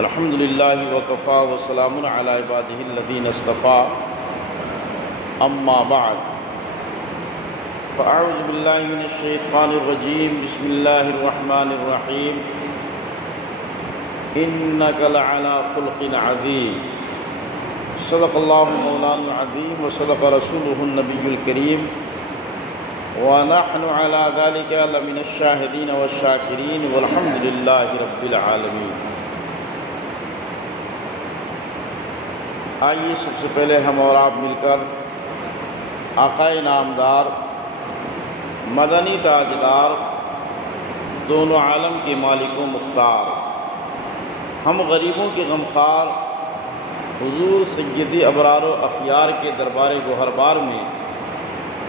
الحمد للہ وکفا وسلام علی عبادہ الذین اصطفیٰ اما بعد فاعوذ باللہ من الشیطان الرجیم بسم اللہ الرحمن الرحیم انک لعلی خلق عظیم صدق اللہ مولانا العظیم وصدق رسولہ النبی الکریم ونحن علی ذلک لمن الشاہدین والشاکرین والحمد للہ رب العالمین۔ آئیے سب سے پہلے ہم اور آپ مل کر آقائے نامدار، مدنی تاجدار، دونوں عالم کے مالک و مختار، ہم غریبوں کے غمخوار حضور سید ابرار و اخیار کے دربار گوہربار میں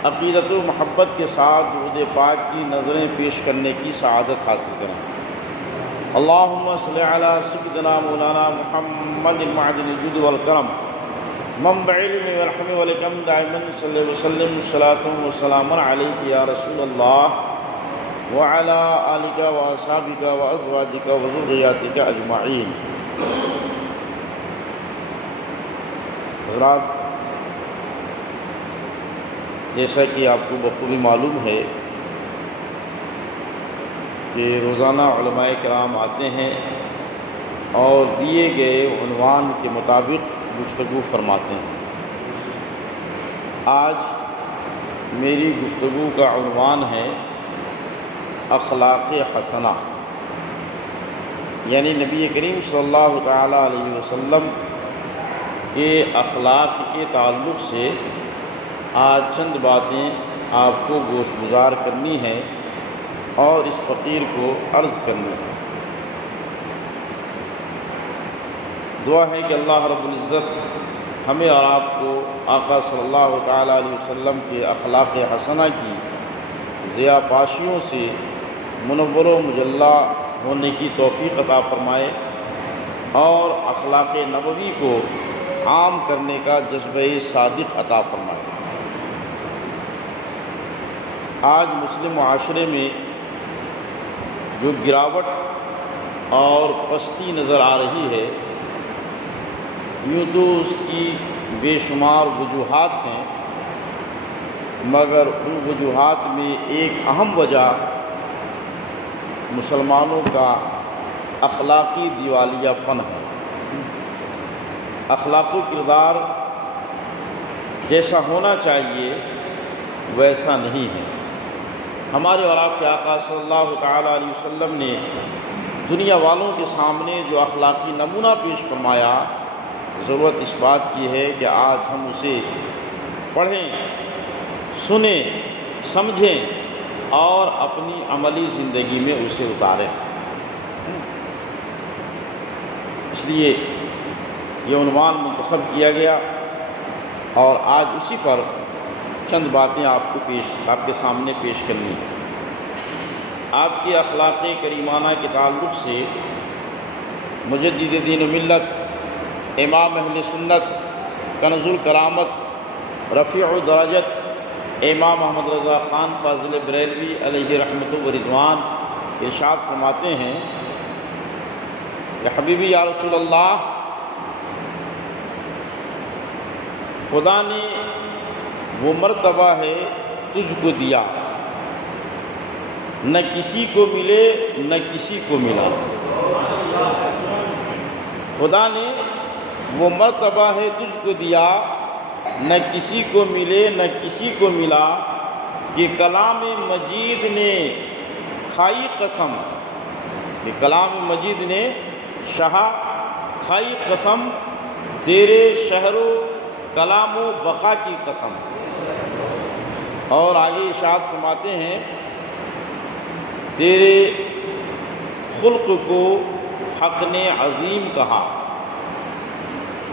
عقیدت و محبت کے ساتھ درود پاک کی نظریں پیش کرنے کی سعادت حاصل کریں۔ اللہم صلی علی سیدنا مولانا محمد المعدن الجود والکرم منبع علم والحکم والحکم دائما صلی وسلم صلاۃ وسلام علیک یا رسول اللہ وعلی آلک واصحابک وازواجک وذریاتک اجمعین۔ حضرات، جیسا کہ آپ کو بخوبی معلوم ہے کہ روزانہ علماء کرام آتے ہیں اور دیے گئے عنوان کے مطابق گفتگو فرماتے ہیں۔ آج میری گفتگو کا عنوان ہے اخلاق حسنہ، یعنی نبی کریم صلی اللہ تعالیٰ علیہ وسلم کے اخلاق کے تعلق سے آج چند باتیں آپ کو گوش گزار کرنی ہیں اور اس فقیر کو عرض کرنی ہے۔ دعا ہے کہ اللہ رب العزت ہمیں اور آپ کو آقا صلی اللہ تعالیٰ علیہ وسلم کے اخلاق حسنہ کی ضیاء پاشیوں سے منور و مجلہ ہونے کی توفیق عطا فرمائے اور اخلاق نبوی کو عام کرنے کا جذبہ صادق عطا فرمائے۔ آج مسلم معاشرے میں جو گراوٹ اور پستی نظر آ رہی ہے، یوں تو اس کی بے شمار وجوہات ہیں، مگر ان وجوہات میں ایک اہم وجہ مسلمانوں کا اخلاقی دیوالیہ پن ہے۔ اخلاق و کردار جیسا ہونا چاہیے ویسا نہیں ہے۔ ہمارے اور آپ کے آقا صلی اللہ تعالیٰ علیہ وسلم نے دنیا والوں کے سامنے جو اخلاقی نمونہ پیش فرمایا، ضرورت اس بات کی ہے کہ آج ہم اسے پڑھیں، سنیں، سمجھیں اور اپنی عملی زندگی میں اسے اتاریں۔ اس لیے یہ عنوان منتخب کیا گیا اور آج اسی پر چند باتیں آپ کے سامنے پیش کرنی ہیں۔ آپ کے اخلاق کریمانہ کے تعلق سے مجدد دین و ملت، امام اہل سنت، کنز الکرامت، رفیع درجت امام محمد رضا خان فاضل بریلوی علیہ رحمت و رضوان ارشاد فرماتے ہیں کہ حبیبی یا رسول اللہ، خدا نے وہ مرتبہ ہے تجھ کو دیا، نہ کسی کو ملے نہ کسی کو ملا۔ خدا نے وہ مرتبہ ہے تجھ کو دیا، نہ کسی کو ملے نہ کسی کو ملا، کہ کلام مجید نے کھائی قسم، کہ کلام مجید نے کھائی قسم، تیرے شہر و کلام و بقا کی قسم۔ اور آگے ارشاد فرماتے ہیں، تیرے خلق کو حق نے عظیم کہا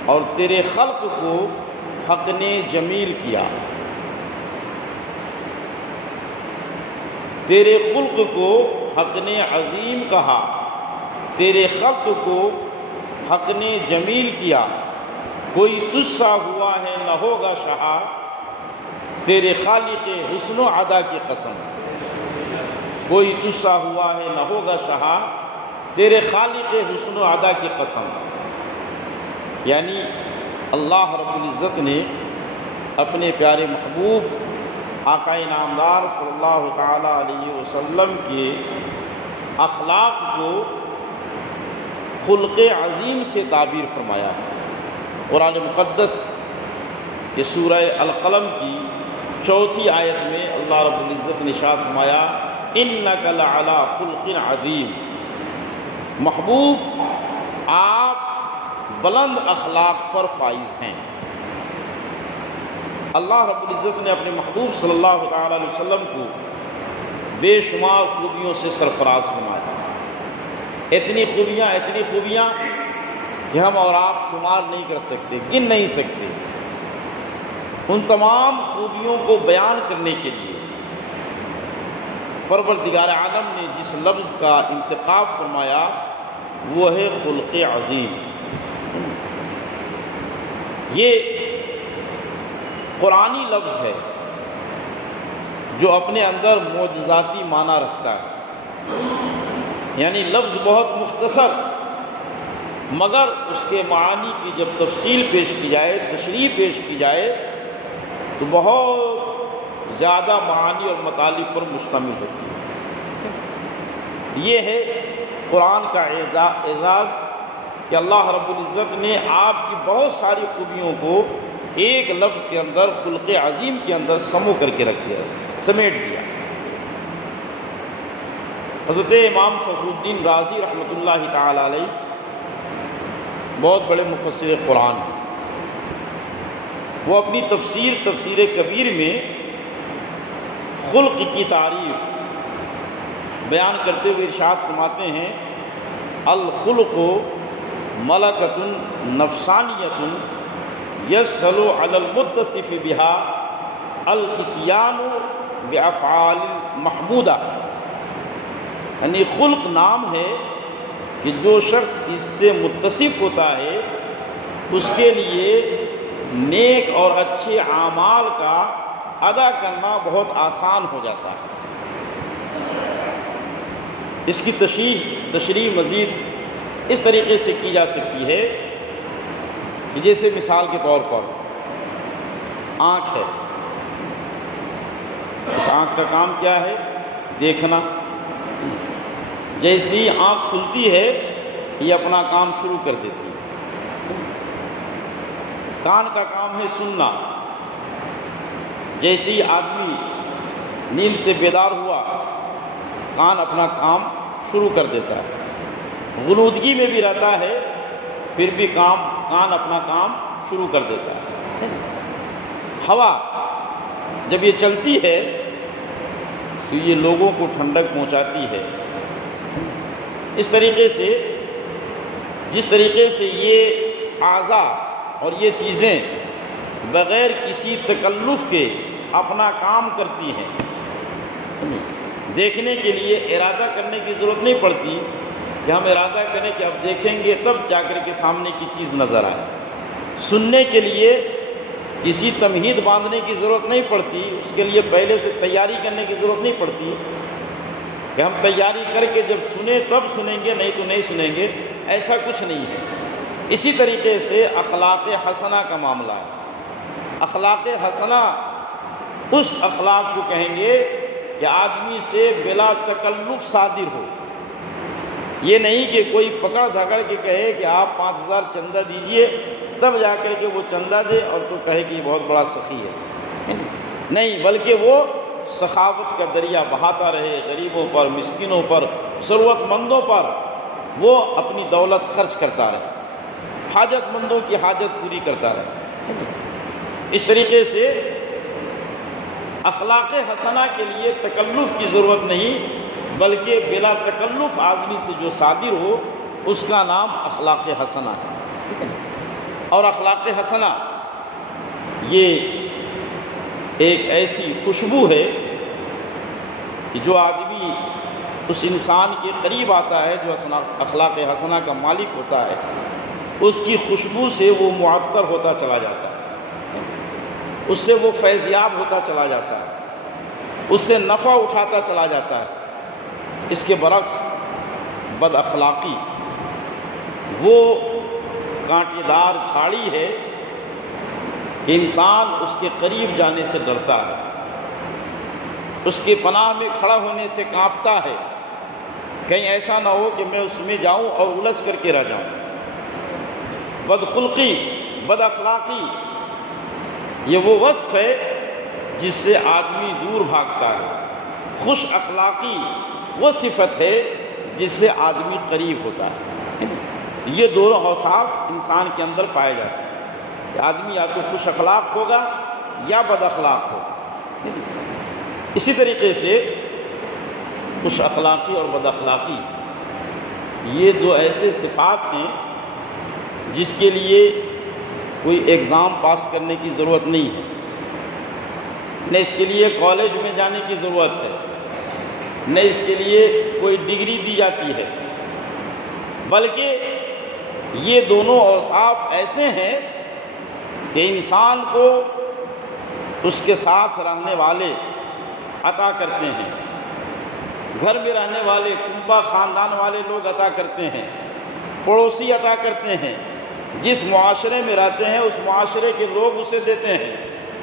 اور تیرے خلق کو حق نے جمیل کیا۔ تیرے خلق کو حق نے عظیم کہا، تیرے خلق کو حق نے جمیل کیا، کوئی تجھ سا ہوا ہے نہ ہوگا شہا، تیرے خالق حسن و ادا کی قسم۔ کوئی تجھ سا ہوا ہے نہ ہوگا شہا، تیرے خالق حسن و ادا کی قسم، یعنی اللہ رب العزت نے اپنے پیارے محبوب آقا نامدار صلی اللہ تعالیٰ علیہ وسلم کے اخلاق کو خلق عظیم سے تعبیر فرمایا۔ قرآن مقدس کہ سورہ القلم کی 4 آیت میں اللہ رب العزت نے ارشاد فرمایا اِنَّكَ لَعَلَىٰ خُلْقٍ عَظِيمٍ، محبوب آپ بلند اخلاق پر فائز ہیں۔ اللہ رب العزت نے اپنے محبوب صلی اللہ تعالیٰ علیہ وسلم کو بے شمار خوبیوں سے سرفراز فرمایا، اتنی خوبیاں کہ ہم اور آپ شمار نہیں کر سکتے، گن نہیں سکتے۔ ان تمام خوبیوں کو بیان کرنے کے لیے پروردگار عالم نے جس لفظ کا انتخاب فرمایا وہ ہے خلق عظیم۔ یہ قرآنی لفظ ہے جو اپنے اندر معجزاتی معنی رکھتا ہے، یعنی لفظ بہت مختصر، مگر اس کے معانی کی جب تفصیل پیش کی جائے، تشریح پیش کی جائے تو بہت زیادہ معانی اور مطالب پر مشتمل ہوتی ہے۔ یہ ہے قرآن کا اعزاز کہ اللہ رب العزت نے آپ کی بہت ساری خوبیوں کو ایک لفظ کے اندر، خلق عظیم کے اندر سمو کر کے رکھ دیا، سمیٹ دیا۔ حضرت امام فخر الدین رازی رحمۃ اللہ تعالی علیہ بہت بڑے مفسر قرآن ہیں۔ وہ اپنی تفسیر کبیر میں خلق کی تعریف بیان کرتے ہوئے ارشاد فرماتے ہیں الخلق ملکۃ نفسانیۃ یسہل علی المتصف بها الاتیان بافعال محمودہ، یعنی خلق نام ہے کہ جو شخص اس سے متصف ہوتا ہے اس کے لیے نیک اور اچھے اعمال کا ادا کرنا بہت آسان ہو جاتا ہے۔ اس کی تشریح مزید اس طریقے سے کی جا سکتی ہے کہ جیسے مثال کے طور پر آنکھ ہے، اس آنکھ کا کام کیا ہے؟ دیکھنا۔ جیسی آنکھ کھلتی ہے یہ اپنا کام شروع کر دیتی ہے۔ کان کا کام ہے سننا، جیسی آدمی نیند سے بیدار ہوا کان اپنا کام شروع کر دیتا ہے، غنودگی میں بھی رہتا ہے پھر بھی کان اپنا کام شروع کر دیتا ہے۔ ہوا جب یہ چلتی ہے تو یہ لوگوں کو ٹھنڈک پہنچاتی ہے۔ اس طریقے سے جس طریقے سے یہ اعضاء اور یہ چیزیں بغیر کسی تکلف کے اپنا کام کرتی ہیں، دیکھنے کے لیے ارادہ کرنے کی ضرورت نہیں پڑتی کہ ہم ارادہ کریں کہ اب دیکھیں گے تب جا کر کے سامنے کی چیز نظر آئے۔ سننے کے لیے کسی تمہید باندھنے کی ضرورت نہیں پڑتی، اس کے لیے پہلے سے تیاری کرنے کی ضرورت نہیں پڑتی کہ ہم تیاری کر کے جب سنیں تب سنیں گے، نہیں تو نہیں سنیں گے، ایسا کچھ نہیں ہے۔ اسی طریقے سے اخلاق حسنہ کا معاملہ ہے۔ اخلاق حسنہ اس اخلاق کو کہیں گے کہ آدمی سے بلا تکلف صادر ہو، یہ نہیں کہ کوئی پکڑ دھکڑ کے کہے کہ آپ 5000 چندہ دیجئے تب جا کر کے وہ چندہ دے اور تو کہے کہ یہ بہت بڑا سخی ہے، نہیں، بلکہ وہ سخاوت کا دریا بہاتا رہے، غریبوں پر، مسکینوں پر، ضرورت مندوں پر وہ اپنی دولت خرچ کرتا رہے، حاجت مندوں کی حاجت پوری کرتا رہے۔ اس طریقے سے اخلاق حسنہ کے لیے تکلف کی ضرورت نہیں، بلکہ بلا تکلف آدمی سے جو صادر ہو اس کا نام اخلاق حسنہ ہے۔ اور اخلاق حسنہ یہ ایک ایسی خوشبو ہے کہ جو آدمی اس انسان کے قریب آتا ہے جو اخلاق حسنہ کا مالک ہوتا ہے، اس کی خوشبو سے وہ معطر ہوتا چلا جاتا ہے، اس سے وہ فیضیاب ہوتا چلا جاتا ہے، اس سے نفع اٹھاتا چلا جاتا ہے۔ اس کے برعکس بد اخلاقی وہ کانٹے دار جھاڑی ہے کہ انسان اس کے قریب جانے سے ڈرتا ہے، اس کے پناہ میں کھڑا ہونے سے کانپتا ہے، کہیں ایسا نہ ہو کہ میں اس میں جاؤں اور الجھ کر کے رہ جاؤں۔ بدخلقی، بد اخلاقی یہ وہ وصف ہے جس سے آدمی دور بھاگتا ہے۔ خوش اخلاقی وہ صفت ہے جس سے آدمی قریب ہوتا ہے۔ یہ دونوں اوصاف انسان کے اندر پائے جاتے ہیں کہ آدمی یا تو خوش اخلاق ہوگا یا بد اخلاق ہوگا۔ اسی طریقے سے خوش اخلاقی اور بد اخلاقی یہ دو ایسے صفات ہیں جس کے لیے کوئی ایگزام پاس کرنے کی ضرورت نہیں ہے، نہ اس کے لیے کالج میں جانے کی ضرورت ہے، نہ اس کے لیے کوئی ڈگری دی جاتی ہے، بلکہ یہ دونوں اوصاف ایسے ہیں کہ انسان کو اس کے ساتھ رہنے والے عطا کرتے ہیں، گھر میں رہنے والے کنبہ خاندان والے لوگ عطا کرتے ہیں، پڑوسی عطا کرتے ہیں، جس معاشرے میں رہتے ہیں اس معاشرے کے لوگ اسے دیتے ہیں۔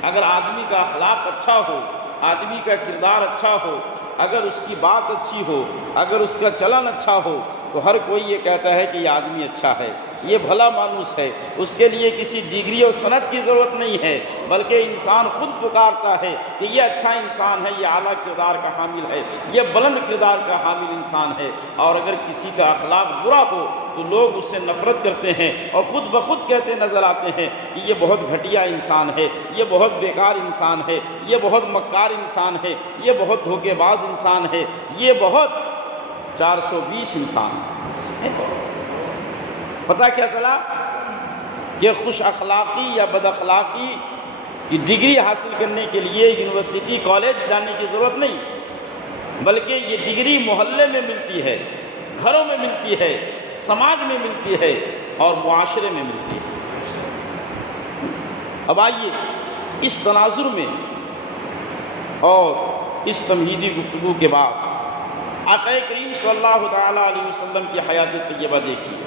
اگر آدمی کا اخلاق اچھا ہو، آدمی کا کردار اچھا ہو، اگر اس کی بات اچھی ہو، اگر اس کا چلن اچھا ہو تو ہر کوئی یہ کہتا ہے کہ یہ آدمی اچھا ہے، یہ بھلا مانوس ہے، اس کے لیے کسی ڈگری اور سند کی ضرورت نہیں ہے، بلکہ انسان خود پکارتا ہے کہ یہ اچھا انسان ہے، یہ اعلیٰ کردار کا حامل ہے، یہ بلند کردار کا حامل انسان ہے۔ اور اگر کسی کا اخلاق برا ہو تو لوگ اس سے نفرت کرتے ہیں اور خود بخود کہتے نظر آتے ہیں کہ یہ بہت گھٹیا انسان ہے، یہ بہت بیکار انسان ہے، یہ بہت مکار انسان ہے، یہ بہت دھوکے باز انسان ہے، یہ بہت 420 انسان ہے۔ پتہ کیا چلا کہ خوش اخلاقی یا بد اخلاقی کی ڈگری حاصل کرنے کے لیے یونیورسٹی کالج جانے کی ضرورت نہیں، بلکہ یہ ڈگری محلے میں ملتی ہے، گھروں میں ملتی ہے، سماج میں ملتی ہے اور معاشرے میں ملتی ہے۔ اب آئیے اس تناظر میں اور اس تمہیدی گفتگو کے بعد آقا کریم صلی اللہ تعالیٰ علیہ وسلم کی حیات طیبہ دیکھیے،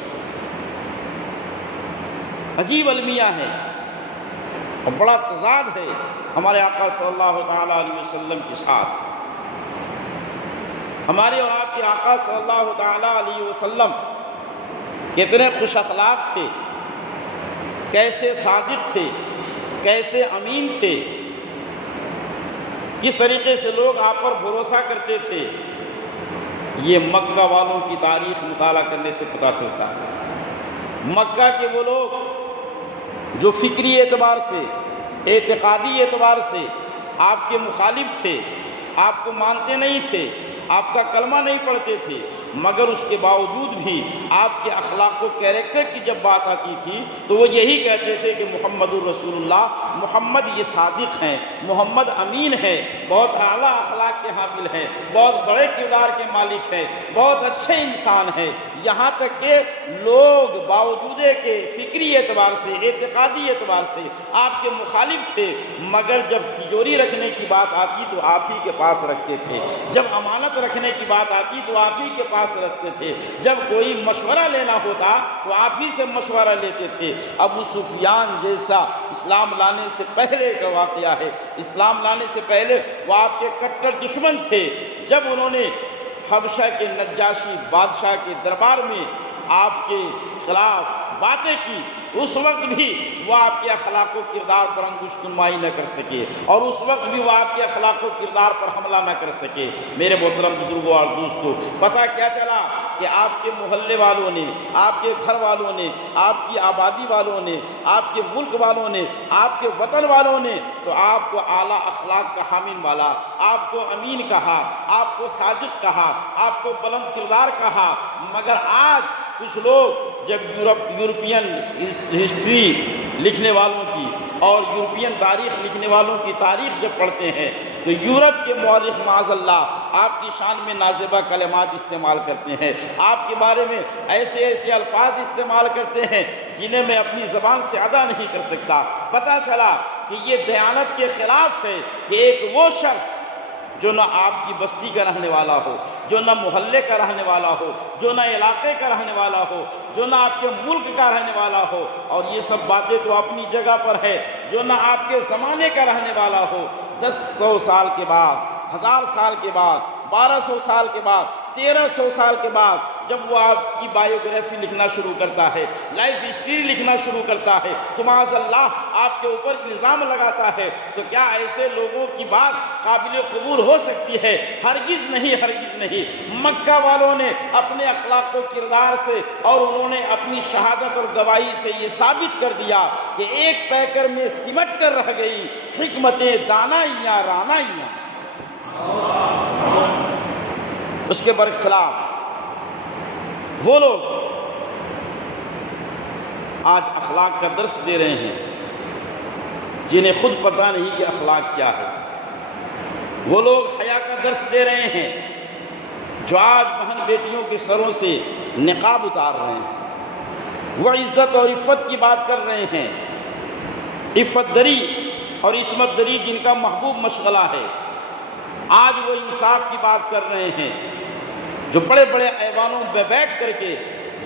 عجیب المیہ ہے اور بڑا تضاد ہے ہمارے آقا صلی اللہ تعالیٰ علیہ وسلم کے ساتھ۔ ہمارے اور آپ کے آقا صلی اللہ تعالیٰ علیہ وسلم کتنے خوش اخلاق تھے، کیسے صادق تھے، کیسے امین تھے، کس طریقے سے لوگ آپ پر بھروسہ کرتے تھے، یہ مکہ والوں کی تاریخ مطالعہ کرنے سے پتہ چلتا ہے۔ مکہ کے وہ لوگ جو فکری اعتبار سے، اعتقادی اعتبار سے آپ کے مخالف تھے، آپ کو مانتے نہیں تھے، آپ کا کلمہ نہیں پڑھتے تھے، مگر اس کے باوجود بھی آپ کے اخلاق و کیریکٹر کی جب بات آتی تھی تو وہ یہی کہتے تھے کہ محمد الرسول اللہ، محمد یہ صادق ہیں، محمد امین ہے، بہت اعلیٰ اخلاق کے حامل ہیں، بہت بڑے کردار کے مالک ہیں، بہت اچھے انسان ہیں۔ یہاں تک کہ لوگ باوجود کہ فکری اعتبار سے، اعتقادی اعتبار سے آپ کے مخالف تھے، مگر جب تجوری رکھنے کی بات آتی تو آپ ہی کے پاس رکھتے تھے، جب امانت رکھنے کی بات آتی تو آپ ہی کے پاس رکھتے تھے، جب کوئی مشورہ لینا ہوتا تو آپ ہی سے مشورہ لیتے تھے۔ ابو سفیان جیسا اسلام لانے سے پہلے کا واقعہ ہے، اسلام لانے سے پہلے وہ آپ کے کٹر دشمن تھے۔ جب انہوں نے حبشہ کے نجاشی بادشاہ کے دربار میں آپ کے خلاف باتیں کی، اس وقت بھی وہ آپ کے اخلاق و کردار پر انگشت نمائی نہ کر سکے، اور اس وقت بھی وہ آپ کے اخلاق و کردار پر حملہ نہ کر سکے۔ میرے محترم بزرگوں اور دوستوں، پتہ کیا چلا کہ آپ کے محلے والوں نے، آپ کے گھر والوں نے، آپ کی آبادی والوں نے، آپ کے ملک والوں نے، آپ کے وطن والوں نے تو آپ کو اعلیٰ اخلاق کا حامل والا، آپ کو امین کہا، آپ کو صادق کہا، آپ کو بلند کردار کہا، مگر آج کچھ لوگ جب یورپین ہسٹری لکھنے والوں کی اور یورپین تاریخ لکھنے والوں کی تاریخ جب پڑھتے ہیں تو یورپ کے مورخ معاذ اللہ آپ کی شان میں نازیبہ کلمات استعمال کرتے ہیں، آپ کے بارے میں ایسے ایسے الفاظ استعمال کرتے ہیں جنہیں میں اپنی زبان سے ادا نہیں کر سکتا۔ پتہ چلا کہ یہ دیانت کے خلاف ہے کہ ایک وہ شخص جو نہ آپ کی بستی کا رہنے والا ہو، جو نہ محلے کا رہنے والا ہو، جو نہ علاقے کا رہنے والا ہو، جو نہ آپ کے ملک کا رہنے والا ہو، اور یہ سب باتیں تو اپنی جگہ پر ہے، جو نہ آپ کے زمانے کا رہنے والا ہو، 100 سال کے بعد، 1000 سال کے بعد، 1200 سال کے بعد، 1300 سال کے بعد جب وہ آپ کی بایوگرافی لکھنا شروع کرتا ہے، لائف ہسٹری لکھنا شروع کرتا ہے، تو معاذ اللہ آپ کے اوپر الزام لگاتا ہے، تو کیا ایسے لوگوں کی بات قابل قبول ہو سکتی ہے؟ ہرگز نہیں، ہرگز نہیں۔ مکہ والوں نے اپنے اخلاق و کردار سے اور انہوں نے اپنی شہادت اور گواہی سے یہ ثابت کر دیا کہ ایک پیکر میں سمٹ کر رہ گئی حکمتیں دانائیاں رانائیاں۔ اس کے برخلاف وہ لوگ آج اخلاق کا درس دے رہے ہیں جنہیں خود پتہ نہیں کہ اخلاق کیا ہے۔ وہ لوگ حیا کا درس دے رہے ہیں جو آج بہن بیٹیوں کے سروں سے نقاب اتار رہے ہیں۔ وہ عزت اور عفت کی بات کر رہے ہیں، عفت دری اور عصمت دری جن کا محبوب مشغلہ ہے۔ آج وہ انصاف کی بات کر رہے ہیں جو بڑے بڑے ایوانوں میں بیٹھ کر کے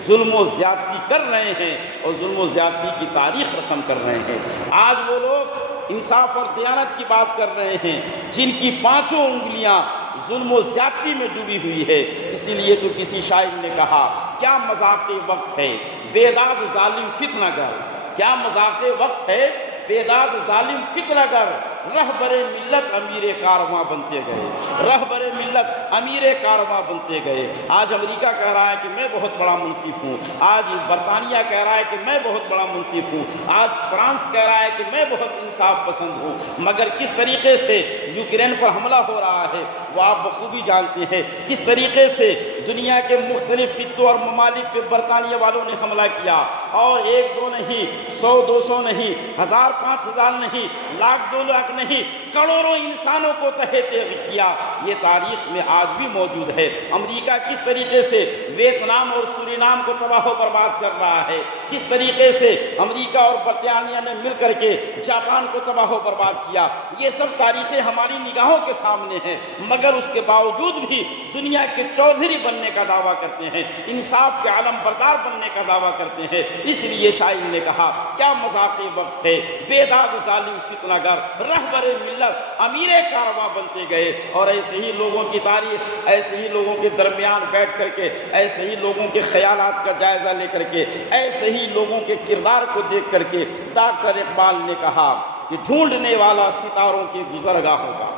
ظلم و زیادتی کر رہے ہیں اور ظلم و زیادتی کی تاریخ رقم کر رہے ہیں۔ آج وہ لوگ انصاف اور دیانت کی بات کر رہے ہیں جن کی 5 انگلیاں ظلم و زیادتی میں ڈوبی ہوئی ہے۔ اسی لیے تو کسی شاعر نے کہا کیا مذاق وقت ہے بیداد ظالم فتنہ گر، کیا مذاق وقت ہے بیداد ظالم فتنہ گر، رہبر ملت امیر کارواں بنتے گئے، رہبر ملت امیر کارواں بنتے گئے۔ آج امریکہ کہہ رہا ہے کہ میں بہت بڑا منصف ہوں، آج برطانیہ کہہ رہا ہے کہ میں بہت بڑا منصف ہوں، آج فرانس کہہ رہا ہے کہ میں بہت انصاف پسند ہوں، مگر کس طریقے سے یوکرین پر حملہ ہو رہا ہے وہ آپ بخوبی جانتے ہیں۔ کس طریقے سے دنیا کے مختلف خطوں اور ممالک پہ برطانیہ والوں نے حملہ کیا، اور 1 2 نہیں، 100 200 نہیں، 1000 5000 نہیں، لاکھ 2 لاکھ نہیں، کروڑوں انسانوں کو تہہ تیغ کیا۔ یہ تاریخ میں آج بھی موجود ہے۔ امریکہ کس طریقے سے ویتنام اور سورینام کو تباہ و برباد کر رہا ہے، کس طریقے سے امریکہ اور برطانیہ نے مل کر کے جاپان کو تباہ و برباد کیا، یہ سب تاریخیں ہماری نگاہوں کے سامنے ہیں، مگر اس کے باوجود بھی دنیا کے چودھری بننے کا دعویٰ کرتے ہیں، انصاف کے علم بردار بننے کا دعویٰ کرتے ہیں۔ اس لیے شاعر نے کہا کیا مذاق وقت ہے بیداد ظالم فتنہ گر، رہبر ملت امیر کارواں بنتے گئے۔ اور ایسے ہی لوگوں کی تاریخ، ایسے ہی لوگوں کے درمیان بیٹھ کر کے، ایسے ہی لوگوں کے خیالات کا جائزہ لے کر کے، ایسے ہی لوگوں کے کردار کو دیکھ کر کے ڈاکٹر اقبال نے کہا کہ ڈھونڈنے والا ستاروں کی گزرگاہوں کا،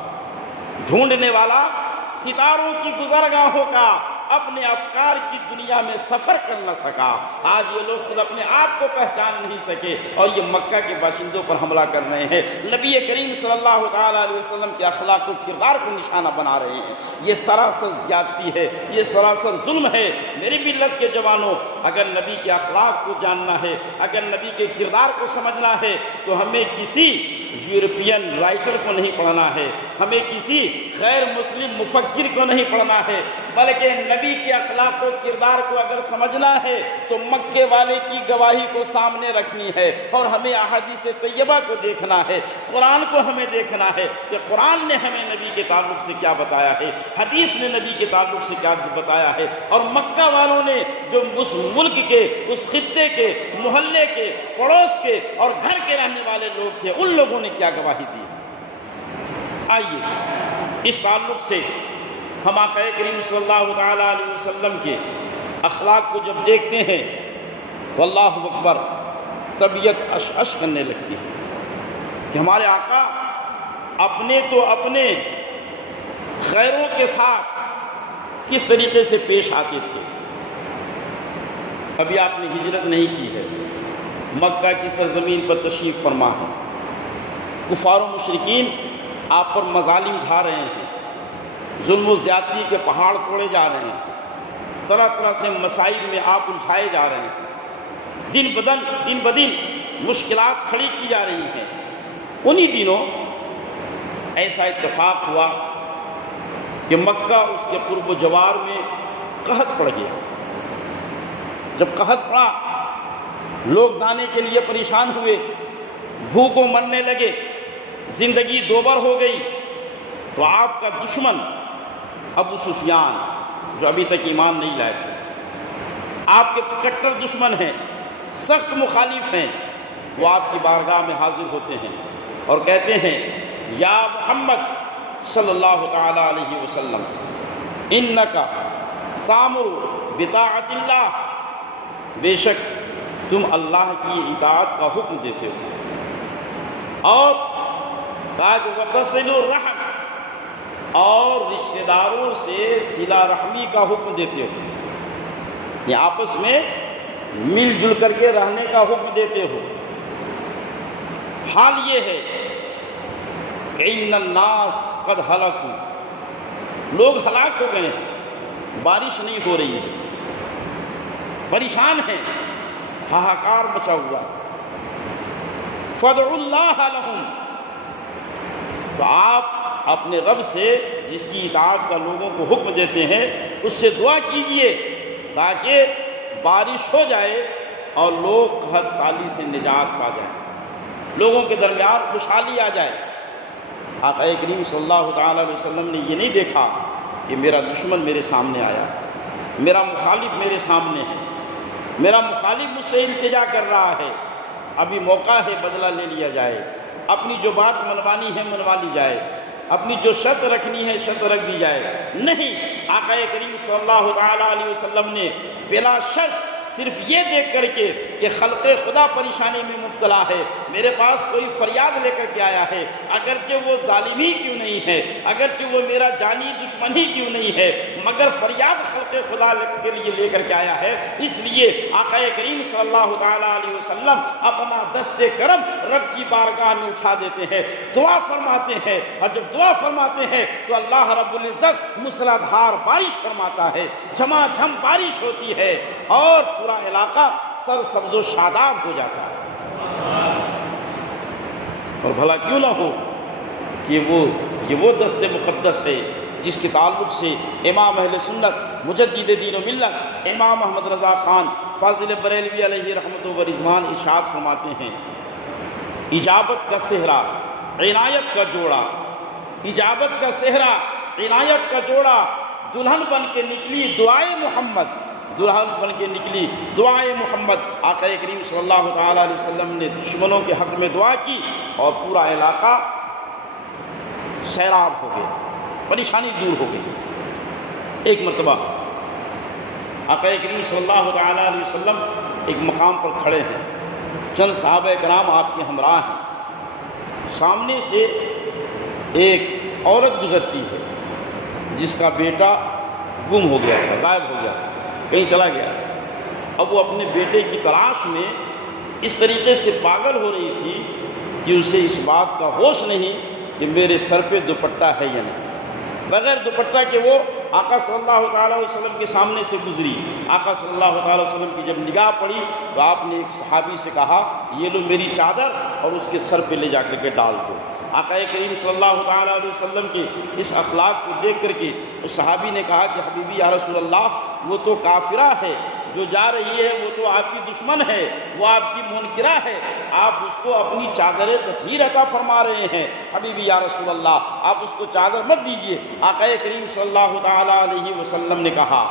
ڈھونڈنے والا ستاروں کی گزرگاہوں کا اپنے افکار کی دنیا میں سفر کر نہ سکا۔ آج یہ لوگ خود اپنے آپ کو پہچان نہیں سکے اور یہ مکہ کے باشندوں پر حملہ کر رہے ہیں، نبی کریم صلی اللہ تعالیٰ علیہ وسلم کے اخلاق و کردار کو نشانہ بنا رہے ہیں۔ یہ سراسر زیادتی ہے، یہ سراسر ظلم ہے۔ میری ملت کے جوانوں، اگر نبی کے اخلاق کو جاننا ہے، اگر نبی کے کردار کو سمجھنا ہے تو ہمیں کسی یورپین رائٹر کو نہیں پڑھنا ہے، ہمیں کسی غیر مسلم مفکر کو نہیں پڑھنا ہے، بلکہ نبی کے اخلاق و کردار کو اگر سمجھنا ہے تو مکے والے کی گواہی کو سامنے رکھنی ہے، اور ہمیں احادیث طیبہ کو دیکھنا ہے، قرآن کو ہمیں دیکھنا ہے کہ قرآن نے ہمیں نبی کے تعلق سے کیا بتایا ہے، حدیث نے نبی کے تعلق سے کیا بتایا ہے، اور مکہ والوں نے جو اس ملک کے، اس خطے کے، محلے کے، پڑوس کے اور گھر کے رہنے والے لوگ تھے، ان لوگوں نے کیا گواہی دی۔ آئیے اس تعلق سے ہم آقا کریم صلی اللہ تعالیٰ علیہ وسلم کے اخلاق کو جب دیکھتے ہیں واللہ اکبر، طبیعت اشعش کرنے لگتی ہے کہ ہمارے آقا اپنے تو اپنے غیروں کے ساتھ کس طریقے سے پیش آتے تھے۔ ابھی آپ نے ہجرت نہیں کی ہے، مکہ کی سرزمین پر تشریف فرما ہے، کفار و مشرکین آپ پر مظالم ڈھا رہے ہیں، ظلم و زیادتی کے پہاڑ توڑے جا رہے ہیں، طرح طرح سے مسائل میں آپ الجھائے جا رہے ہیں، دن بدن مشکلات کھڑی کی جا رہی ہیں۔ انہی دنوں ایسا اتفاق ہوا کہ مکہ اس کے قرب و جوار میں قحط پڑ گیا۔ جب قحط پڑا، لوگ دانے کے لیے پریشان ہوئے، بھوکوں مرنے لگے، زندگی دوبر ہو گئی۔ تو آپ کا دشمن ابو سفیان جو ابھی تک ایمان نہیں لائے تھے، آپ کے کٹر دشمن ہیں، سخت مخالف ہیں، وہ آپ کی بارگاہ میں حاضر ہوتے ہیں اور کہتے ہیں یا محمد صلی اللہ تعالی علیہ وسلم انکا تامر بطاعت اللہ، بے شک تم اللہ کی اطاعت کا حکم دیتے ہو، اور کہا کہ وتصل الرحم، اور رشتہ داروں سے صلہ رحمی کا حکم دیتے ہو، یہ آپس میں مل جل کر کے رہنے کا حکم دیتے ہو۔ حال یہ ہے کہ ان الناس قد ہلکوا، لوگ ہلاک ہو گئے ہیں، بارش نہیں ہو رہی ہے، پریشان ہیں، ہاہاکار مچا ہوا ہے، فادعوا اللہ لہم، تو آپ اپنے رب سے جس کی اطاعت کا لوگوں کو حکم دیتے ہیں اس سے دعا کیجئے تاکہ بارش ہو جائے اور لوگ قحط سالی سے نجات پا جائیں، لوگوں کے درمیان خوشحالی آ جائے۔ آقا کریم صلی اللہ تعالی علیہ وسلم نے یہ نہیں دیکھا کہ میرا دشمن میرے سامنے آیا، میرا مخالف میرے سامنے ہے، میرا مخالف مجھ سے التجا کر رہا ہے، ابھی موقع ہے بدلہ لے لیا جائے، اپنی جو بات منوانی ہے منوا لی جائے، اپنی جو شرط رکھنی ہے شرط رکھ دی جائے۔ نہیں، آقا کریم صلی اللہ تعالی علیہ وسلم نے بلا شرط صرف یہ دیکھ کر کے کہ خلق خدا پریشانی میں مبتلا ہے، میرے پاس کوئی فریاد لے کر کے آیا ہے، اگرچہ وہ ظالم ہی کیوں نہیں ہے، اگرچہ وہ میرا جانی دشمن ہی کیوں نہیں ہے، مگر فریاد خلق خدا کے لیے لے کر کے آیا ہے، اس لیے آقا کریم صلی اللہ تعالی علیہ وسلم اپنا دست کرم رب کی بارگاہ میں اٹھا دیتے ہیں، دعا فرماتے ہیں، اور جب دعا فرماتے ہیں تو اللہ رب العزت موسلا دھار بارش فرماتا ہے، جھما جھم بارش ہوتی ہے اور پورا علاقہ سر سبز و شاداب ہو جاتا ہے۔ اور بھلا کیوں نہ ہو کہ یہ وہ دست مقدس ہے جس کے تعلق سے امام اہل سنت مجدد دین و ملت امام محمد رضا خان فاضل بریلوی علیہ رحمت و رضوان ارشاد فرماتے ہیں، اجابت کا صحرا عنایت کا جوڑا، اجابت کا صحرا عنایت کا جوڑا، دلہن بن کے نکلی دعائے محمد، دلہن بن کے نکلی دعائے محمد۔ آقا کریم صلی اللہ تعالی علیہ وسلم نے دشمنوں کے حق میں دعا کی اور پورا علاقہ سیراب ہو گیا، پریشانی دور ہو گئی۔ ایک مرتبہ آقا کریم صلی اللہ تعالی علیہ وسلم ایک مقام پر کھڑے ہیں، چند صحابہ کرام آپ کے ہمراہ ہیں، سامنے سے ایک عورت گزرتی ہے جس کا بیٹا گم ہو گیا تھا، غائب ہو گیا تھا، کہیں چلا گیا تھا۔ اب وہ اپنے بیٹے کی تلاش میں اس طریقے سے پاگل ہو رہی تھی کہ اسے اس بات کا ہوش نہیں کہ میرے سر پہ دوپٹہ ہے یا نہیں، بغیر دوپٹہ کے وہ آقا صلی اللہ تعالیٰ علیہ وسلم کے سامنے سے گزری۔ آقا صلی اللہ تعالیٰ علیہ وسلم کی جب نگاہ پڑی تو آپ نے ایک صحابی سے کہا یہ لو میری چادر اور اس کے سر پہ لے جا کر کے ڈال دو۔ آقا کریم صلی اللہ تعالیٰ علیہ وسلم کے اس اخلاق کو دیکھ کر کے اس صحابی نے کہا کہ حبیبی یا رسول اللہ، وہ تو کافرہ ہے، جو جا رہی ہے وہ تو آپ کی دشمن ہے، وہ آپ کی منکرہ ہے، آپ اس کو اپنی چادر تطہیر عطا فرما رہے ہیں، حبیبی یا رسول اللہ آپ اس کو چادر مت دیجئے۔ آقا کریم صلی اللہ تعالیٰ علیہ وسلم نے کہا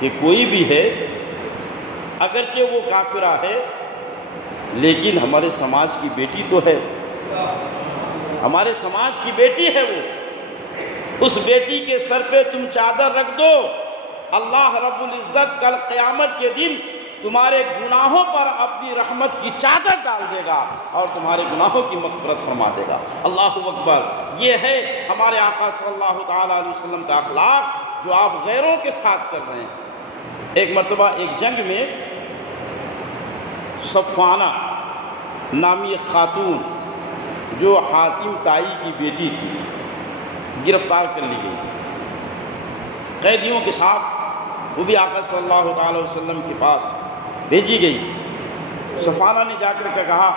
کہ کوئی بھی ہے اگرچہ وہ کافرہ ہے لیکن ہمارے سماج کی بیٹی تو ہے، ہمارے سماج کی بیٹی ہے، وہ اس بیٹی کے سر پہ تم چادر رکھ دو، اللہ رب العزت کل قیامت کے دن تمہارے گناہوں پر اپنی رحمت کی چادر ڈال دے گا اور تمہارے گناہوں کی مغفرت فرما دے گا۔ اللہ اکبر، یہ ہے ہمارے آقا صلی اللہ تعالیٰ علیہ وسلم کا اخلاق جو آپ غیروں کے ساتھ کر رہے ہیں۔ ایک مرتبہ ایک جنگ میں صفانہ نامی خاتون جو حاتم طائی کی بیٹی تھی گرفتار کر لی گئی تھی قیدیوں کے ساتھ، وہ بھی آقا صلی اللہ تعالی وسلم کے پاس بھیجی گئی۔ صفانہ نے جا کر کے کہا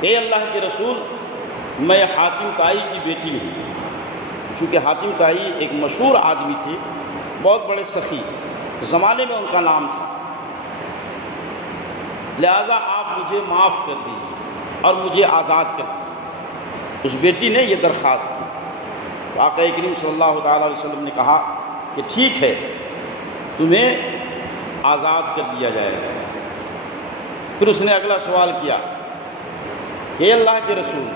اے اللہ کے رسول، میں حاتم طائی کی بیٹی ہوں۔ چونکہ حاتم طائی ایک مشہور آدمی تھے، بہت بڑے سخی، زمانے میں ان کا نام تھا، لہذا آپ مجھے معاف کر دیجیے اور مجھے آزاد کر دیجیے۔ اس بیٹی نے یہ درخواست کی۔ آقا کریم صلی اللہ تعالیٰ علیہ وسلم نے کہا کہ ٹھیک ہے، تمہیں آزاد کر دیا جائے گا۔ پھر اس نے اگلا سوال کیا کہ اللہ کے رسول،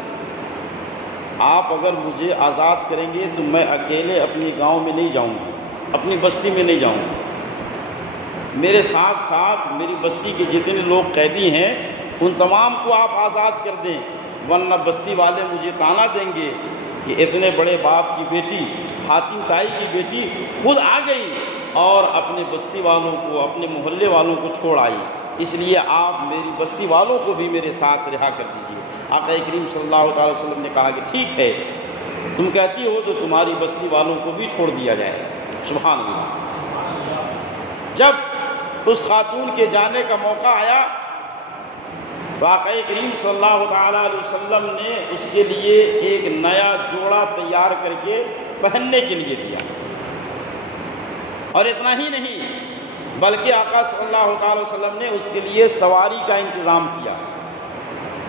آپ اگر مجھے آزاد کریں گے تو میں اکیلے اپنے گاؤں میں نہیں جاؤں گی، اپنی بستی میں نہیں جاؤں گی، میرے ساتھ ساتھ میری بستی کے جتنے لوگ قیدی ہیں ان تمام کو آپ آزاد کر دیں، ورنہ بستی والے مجھے طعنہ دیں گے کہ اتنے بڑے باپ کی بیٹی، حاتم طائی کی بیٹی خود آ گئی اور اپنے بستی والوں کو، اپنے محلے والوں کو چھوڑ آئی، اس لیے آپ میری بستی والوں کو بھی میرے ساتھ رہا کر دیجیے۔ آقا کریم صلی اللہ علیہ وسلم نے کہا کہ ٹھیک ہے، تم کہتی ہو تو تمہاری بستی والوں کو بھی چھوڑ دیا جائے۔ سبحان اللہ۔ جب اس خاتون کے جانے کا موقع آیا تو آقا کریم صلی اللہ تعالیٰ علیہ وسلم نے اس کے لیے ایک نیا جوڑا تیار کر کے پہننے کے لیے دیا، اور اتنا ہی نہیں بلکہ آقا صلی اللہ تعالیٰ علیہ وسلم نے اس کے لیے سواری کا انتظام کیا،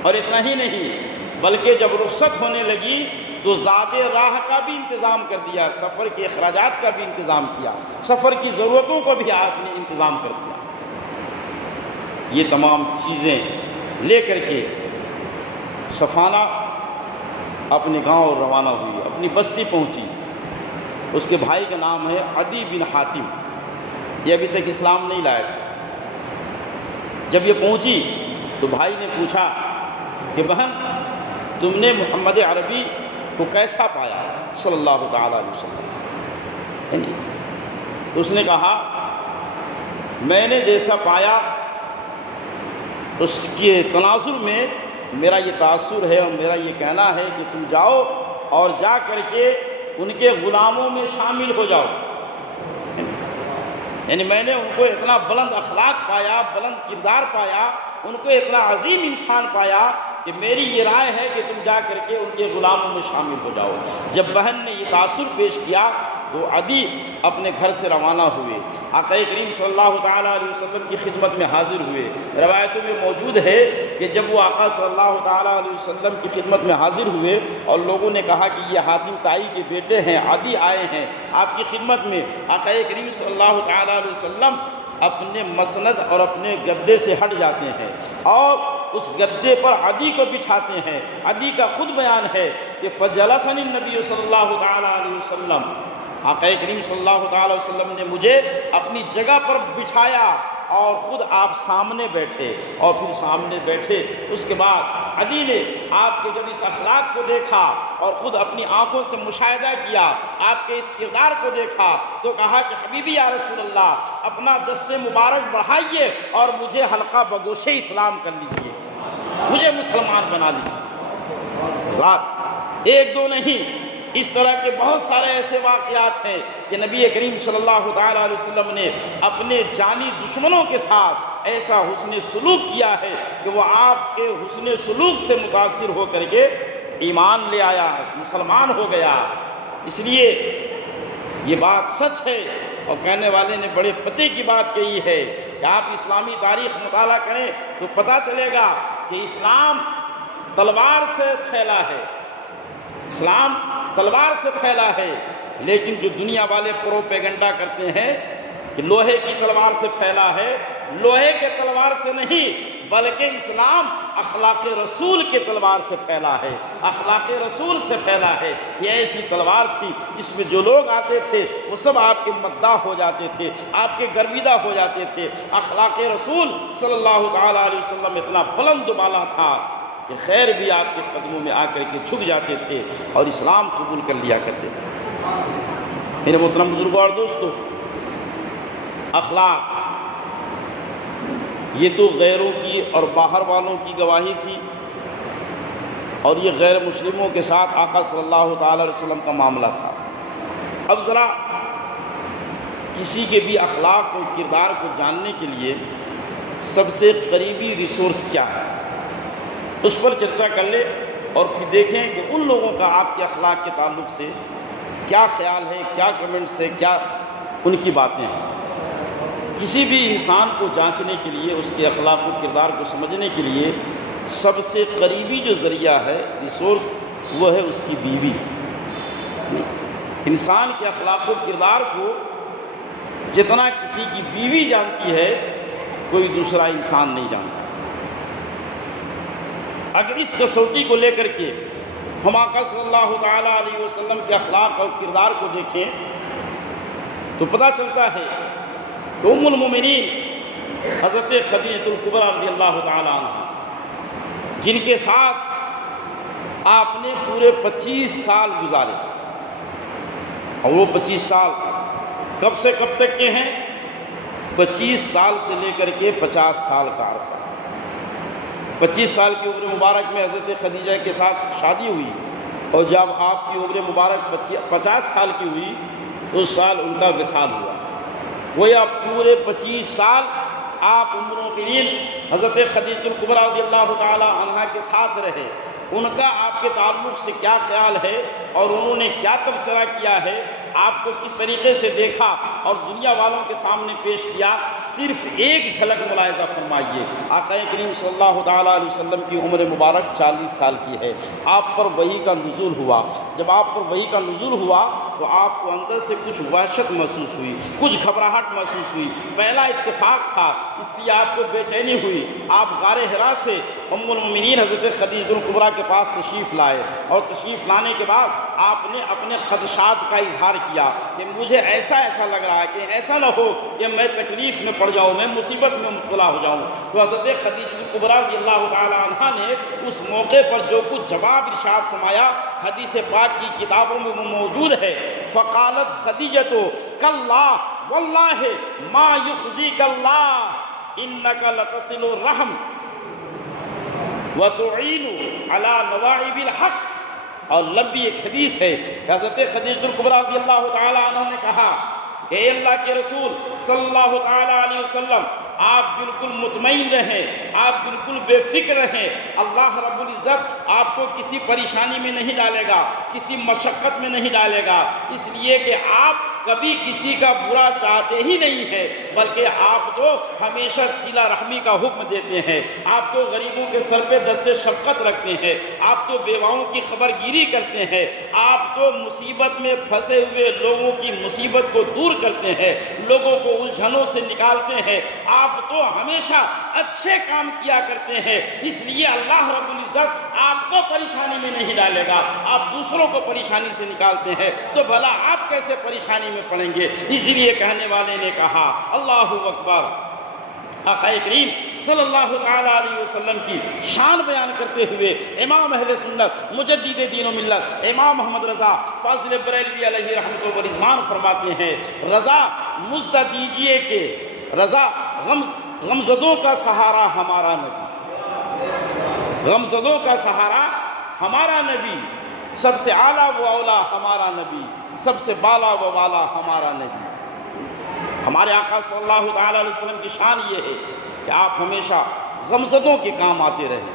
اور اتنا ہی نہیں بلکہ جب رخصت ہونے لگی تو زاد راہ کا بھی انتظام کر دیا، سفر کے اخراجات کا بھی انتظام کیا، سفر کی ضرورتوں کو بھی آپ نے انتظام کر دیا۔ یہ تمام چیزیں لے کر کے صفانہ اپنے گاؤں روانہ ہوئی، اپنی بستی پہنچی۔ اس کے بھائی کا نام ہے عدی بن حاتم، یہ ابھی تک اسلام نہیں لائے تھے۔ جب یہ پہنچی تو بھائی نے پوچھا کہ بہن تم نے محمد عربی کو کیسا پایا صلی اللہ تعالیٰ علیہ وسلم؟ اس نے کہا میں نے جیسا پایا اس کے تناظر میں میرا یہ تاثر ہے اور میرا یہ کہنا ہے کہ تم جاؤ اور جا کر کے ان کے غلاموں میں شامل ہو جاؤ۔ یعنی میں نے ان کو اتنا بلند اخلاق پایا، بلند کردار پایا، ان کو اتنا عظیم انسان پایا کہ میری یہ رائے ہے کہ تم جا کر کے ان کے غلاموں میں شامل ہو جاؤ۔ جب بہن نے یہ تاثر پیش کیا تو عدی اپنے گھر سے روانہ ہوئے، آقا کریم صلی اللہ تعالیٰ علیہ وسلم کی خدمت میں حاضر ہوئے۔ روایتوں میں موجود ہے کہ جب وہ آقا صلی اللہ تعالیٰ علیہ وسلم کی خدمت میں حاضر ہوئے اور لوگوں نے کہا کہ یہ حاتم طائی کے بیٹے ہیں، عدی آئے ہیں آپ کی خدمت میں، آقا کریم صلی اللہ تعالیٰ علیہ وسلم اپنے مسند اور اپنے گدے سے ہٹ جاتے ہیں اور اس گدے پر عدی کو بٹھاتے ہیں۔ عدی کا خود بیان ہے کہ فجلسنی النبی صلی اللہ تعالیٰ علیہ وسلم، آقا کریم صلی اللہ تعالیٰ علیہ وسلم نے مجھے اپنی جگہ پر بٹھایا اور خود آپ سامنے بیٹھے، اور پھر سامنے بیٹھے اس کے بعد عدی نے آپ کے جب اس اخلاق کو دیکھا اور خود اپنی آنکھوں سے مشاہدہ کیا، آپ کے اس کردار کو دیکھا تو کہا کہ حبیبی یا رسول اللہ اپنا دست مبارک بڑھائیے اور مجھے حلقہ بگوش اسلام کر لیجئے، مجھے مسلمان بنا لیجئے۔ حضرات ایک دو نہیں، اس طرح کے بہت سارے ایسے واقعات ہیں کہ نبی کریم صلی اللہ تعالیٰ علیہ وسلم نے اپنے جانی دشمنوں کے ساتھ ایسا حسن سلوک کیا ہے کہ وہ آپ کے حسن سلوک سے متاثر ہو کر کے ایمان لے آیا، مسلمان ہو گیا۔ اس لیے یہ بات سچ ہے اور کہنے والے نے بڑے پتے کی بات کہی ہے کہ آپ اسلامی تاریخ مطالعہ کریں تو پتہ چلے گا کہ اسلام تلوار سے پھیلا ہے، اسلام تلوار سے پھیلا ہے، لیکن جو دنیا والے پروپیگنڈا کرتے ہیں کہ لوہے کی تلوار سے پھیلا ہے، لوہے کے تلوار سے نہیں بلکہ اسلام اخلاق رسول کے تلوار سے پھیلا ہے، اخلاق رسول سے پھیلا ہے۔ یہ ایسی تلوار تھی جس میں جو لوگ آتے تھے وہ سب آپ کے مداح ہو جاتے تھے، آپ کے گرویدہ ہو جاتے تھے۔ اخلاق رسول صلی اللہ تعالیٰ علیہ وسلم اتنا بلند و بالا تھا کہ خیر بھی آپ کے قدموں میں آ کر کے جھک جاتے تھے اور اسلام قبول کر لیا کرتے تھے۔ میرے محترم بزرگوں اور دوستو، اخلاق یہ تو غیروں کی اور باہر والوں کی گواہی تھی، اور یہ غیر مسلموں کے ساتھ آقا صلی اللہ تعالیٰ علیہ وسلم کا معاملہ تھا۔ اب ذرا کسی کے بھی اخلاق اور کردار کو جاننے کے لیے سب سے قریبی ریسورس کیا ہے اس پر چرچا کر لے اور پھر دیکھیں کہ ان لوگوں کا آپ کے اخلاق کے تعلق سے کیا خیال ہے، کیا کمنٹس ہے، کیا ان کی باتیں ہیں۔ کسی بھی انسان کو جانچنے کے لیے، اس کے اخلاق و کردار کو سمجھنے کے لیے سب سے قریبی جو ذریعہ ہے، ریسورس، وہ ہے اس کی بیوی۔ انسان کے اخلاق و کردار کو جتنا کسی کی بیوی جانتی ہے کوئی دوسرا انسان نہیں جانتا۔ اگر اس کسوٹی کو لے کر کے ہم آقا صلی اللہ تعالیٰ علیہ وسلم کے اخلاق اور کردار کو دیکھیں تو پتہ چلتا ہے کہ ام المومنین حضرت خدیجہ الکبریٰ رضی اللہ تعالیٰ عنہ، جن کے ساتھ آپ نے پورے 25 سال گزارے، اور وہ 25 سال کب سے کب تک کے ہیں؟ 25 سال سے لے کر کے 50 سال کا عرصہ۔ 25 سال کی عمر مبارک میں حضرت خدیجہ کے ساتھ شادی ہوئی، اور جب آپ کی عمر مبارک 50 سال کی ہوئی تو اس سال ان کا وصال ہوا۔ گویا پورے 25 سال آپ ام المومنین حضرت خدیجہ الکبریٰ رضی اللہ تعالی عنہا کے ساتھ رہے۔ ان کا آپ کے تعلق سے کیا خیال ہے اور انہوں نے کیا تبصرہ کیا ہے، آپ کو کس طریقے سے دیکھا اور دنیا والوں کے سامنے پیش کیا، صرف ایک جھلک ملاحظہ فرمائیے۔ آقا کریم صلی اللہ تعالیٰ علیہ وسلم کی عمر مبارک 40 سال کی ہے، آپ پر وحی کا نزول ہوا۔ جب آپ پر وحی کا نزول ہوا تو آپ کو اندر سے کچھ وحشت محسوس ہوئی، کچھ گھبراہٹ محسوس ہوئی۔ پہلا اتفاق تھا، اس لیے آپ کو بے چینی ہوئی۔ آپ غار حرا سے ام المومنین حضرت خدیجہ الکبریٰ کے پاس تشریف لائے، اور تشریف لانے کے بعد آپ نے اپنے خدشات کا اظہار کیا کہ مجھے ایسا لگ رہا ہے کہ ایسا نہ ہو کہ میں تکلیف میں پڑ جاؤں، میں مصیبت میں مبتلا ہو جاؤں۔ تو حضرت خدیجہ الکبریٰ رضی اللہ تعالی عنہا نے اس موقع پر جو کچھ جواب ارشاد فرمایا حدیث پاک کی کتابوں میں وہ موجود ہے۔ فقالت خدیجہ کاللہ واللہ ما یخزیک اللہ انک لتصل الرحم وتعین علی نواعب الحق۔ اور لمبی ایک حدیث ہے، حضرت خدیجہ الکبریٰ رضی اللہ تعالی عنہ نے کہا کہ اے اللہ کے رسول صلی اللہ تعالی علیہ وسلم، آپ بالکل مطمئن رہیں، آپ بالکل بے فکر رہیں، اللہ رب العزت آپ کو کسی پریشانی میں نہیں ڈالے گا، کسی مشقت میں نہیں ڈالے گا، اس لیے کہ آپ کبھی کسی کا برا چاہتے ہی نہیں ہیں، بلکہ آپ تو ہمیشہ صلہ رحمی کا حکم دیتے ہیں، آپ تو غریبوں کے سر پہ دست شفقت رکھتے ہیں، آپ تو بیواؤں کی خبر گیری کرتے ہیں، آپ تو مصیبت میں پھنسے ہوئے لوگوں کی مصیبت کو دور کرتے ہیں، لوگوں کو الجھنوں سے نکالتے ہیں، آپ تو ہمیشہ اچھے کام کیا کرتے ہیں، اس لیے اللہ رب العزت آپ کو پریشانی میں نہیں ڈالے گا، آپ دوسروں کو پریشانی سے نکالتے ہیں، تو بھلا آپ کیسے پریشانی میں پڑیں گے؟ اسی لیے کہنے والے نے کہا اللہ اکبر۔ آقا کریم صلی اللہ تعالی علیہ وسلم کی شان بیان کرتے ہوئے امام اہل سنت مجدد دین و ملت امام محمد رضا فاضل بریلوی علیہ رحمت و رضوان فرماتے ہیں، رضا مژدہ دیجئے کہ رضا غمزدوں کا سہارا ہمارا نبی، غمزدوں کا سہارا ہمارا نبی، سب سے اعلیٰ و اولا ہمارا نبی، سب سے بالا و والا ہمارا نبی۔ ہمارے آقا صلی اللہ تعالیٰ علیہ وسلم کی شان یہ ہے کہ آپ ہمیشہ غمزدوں کے کام آتے رہے،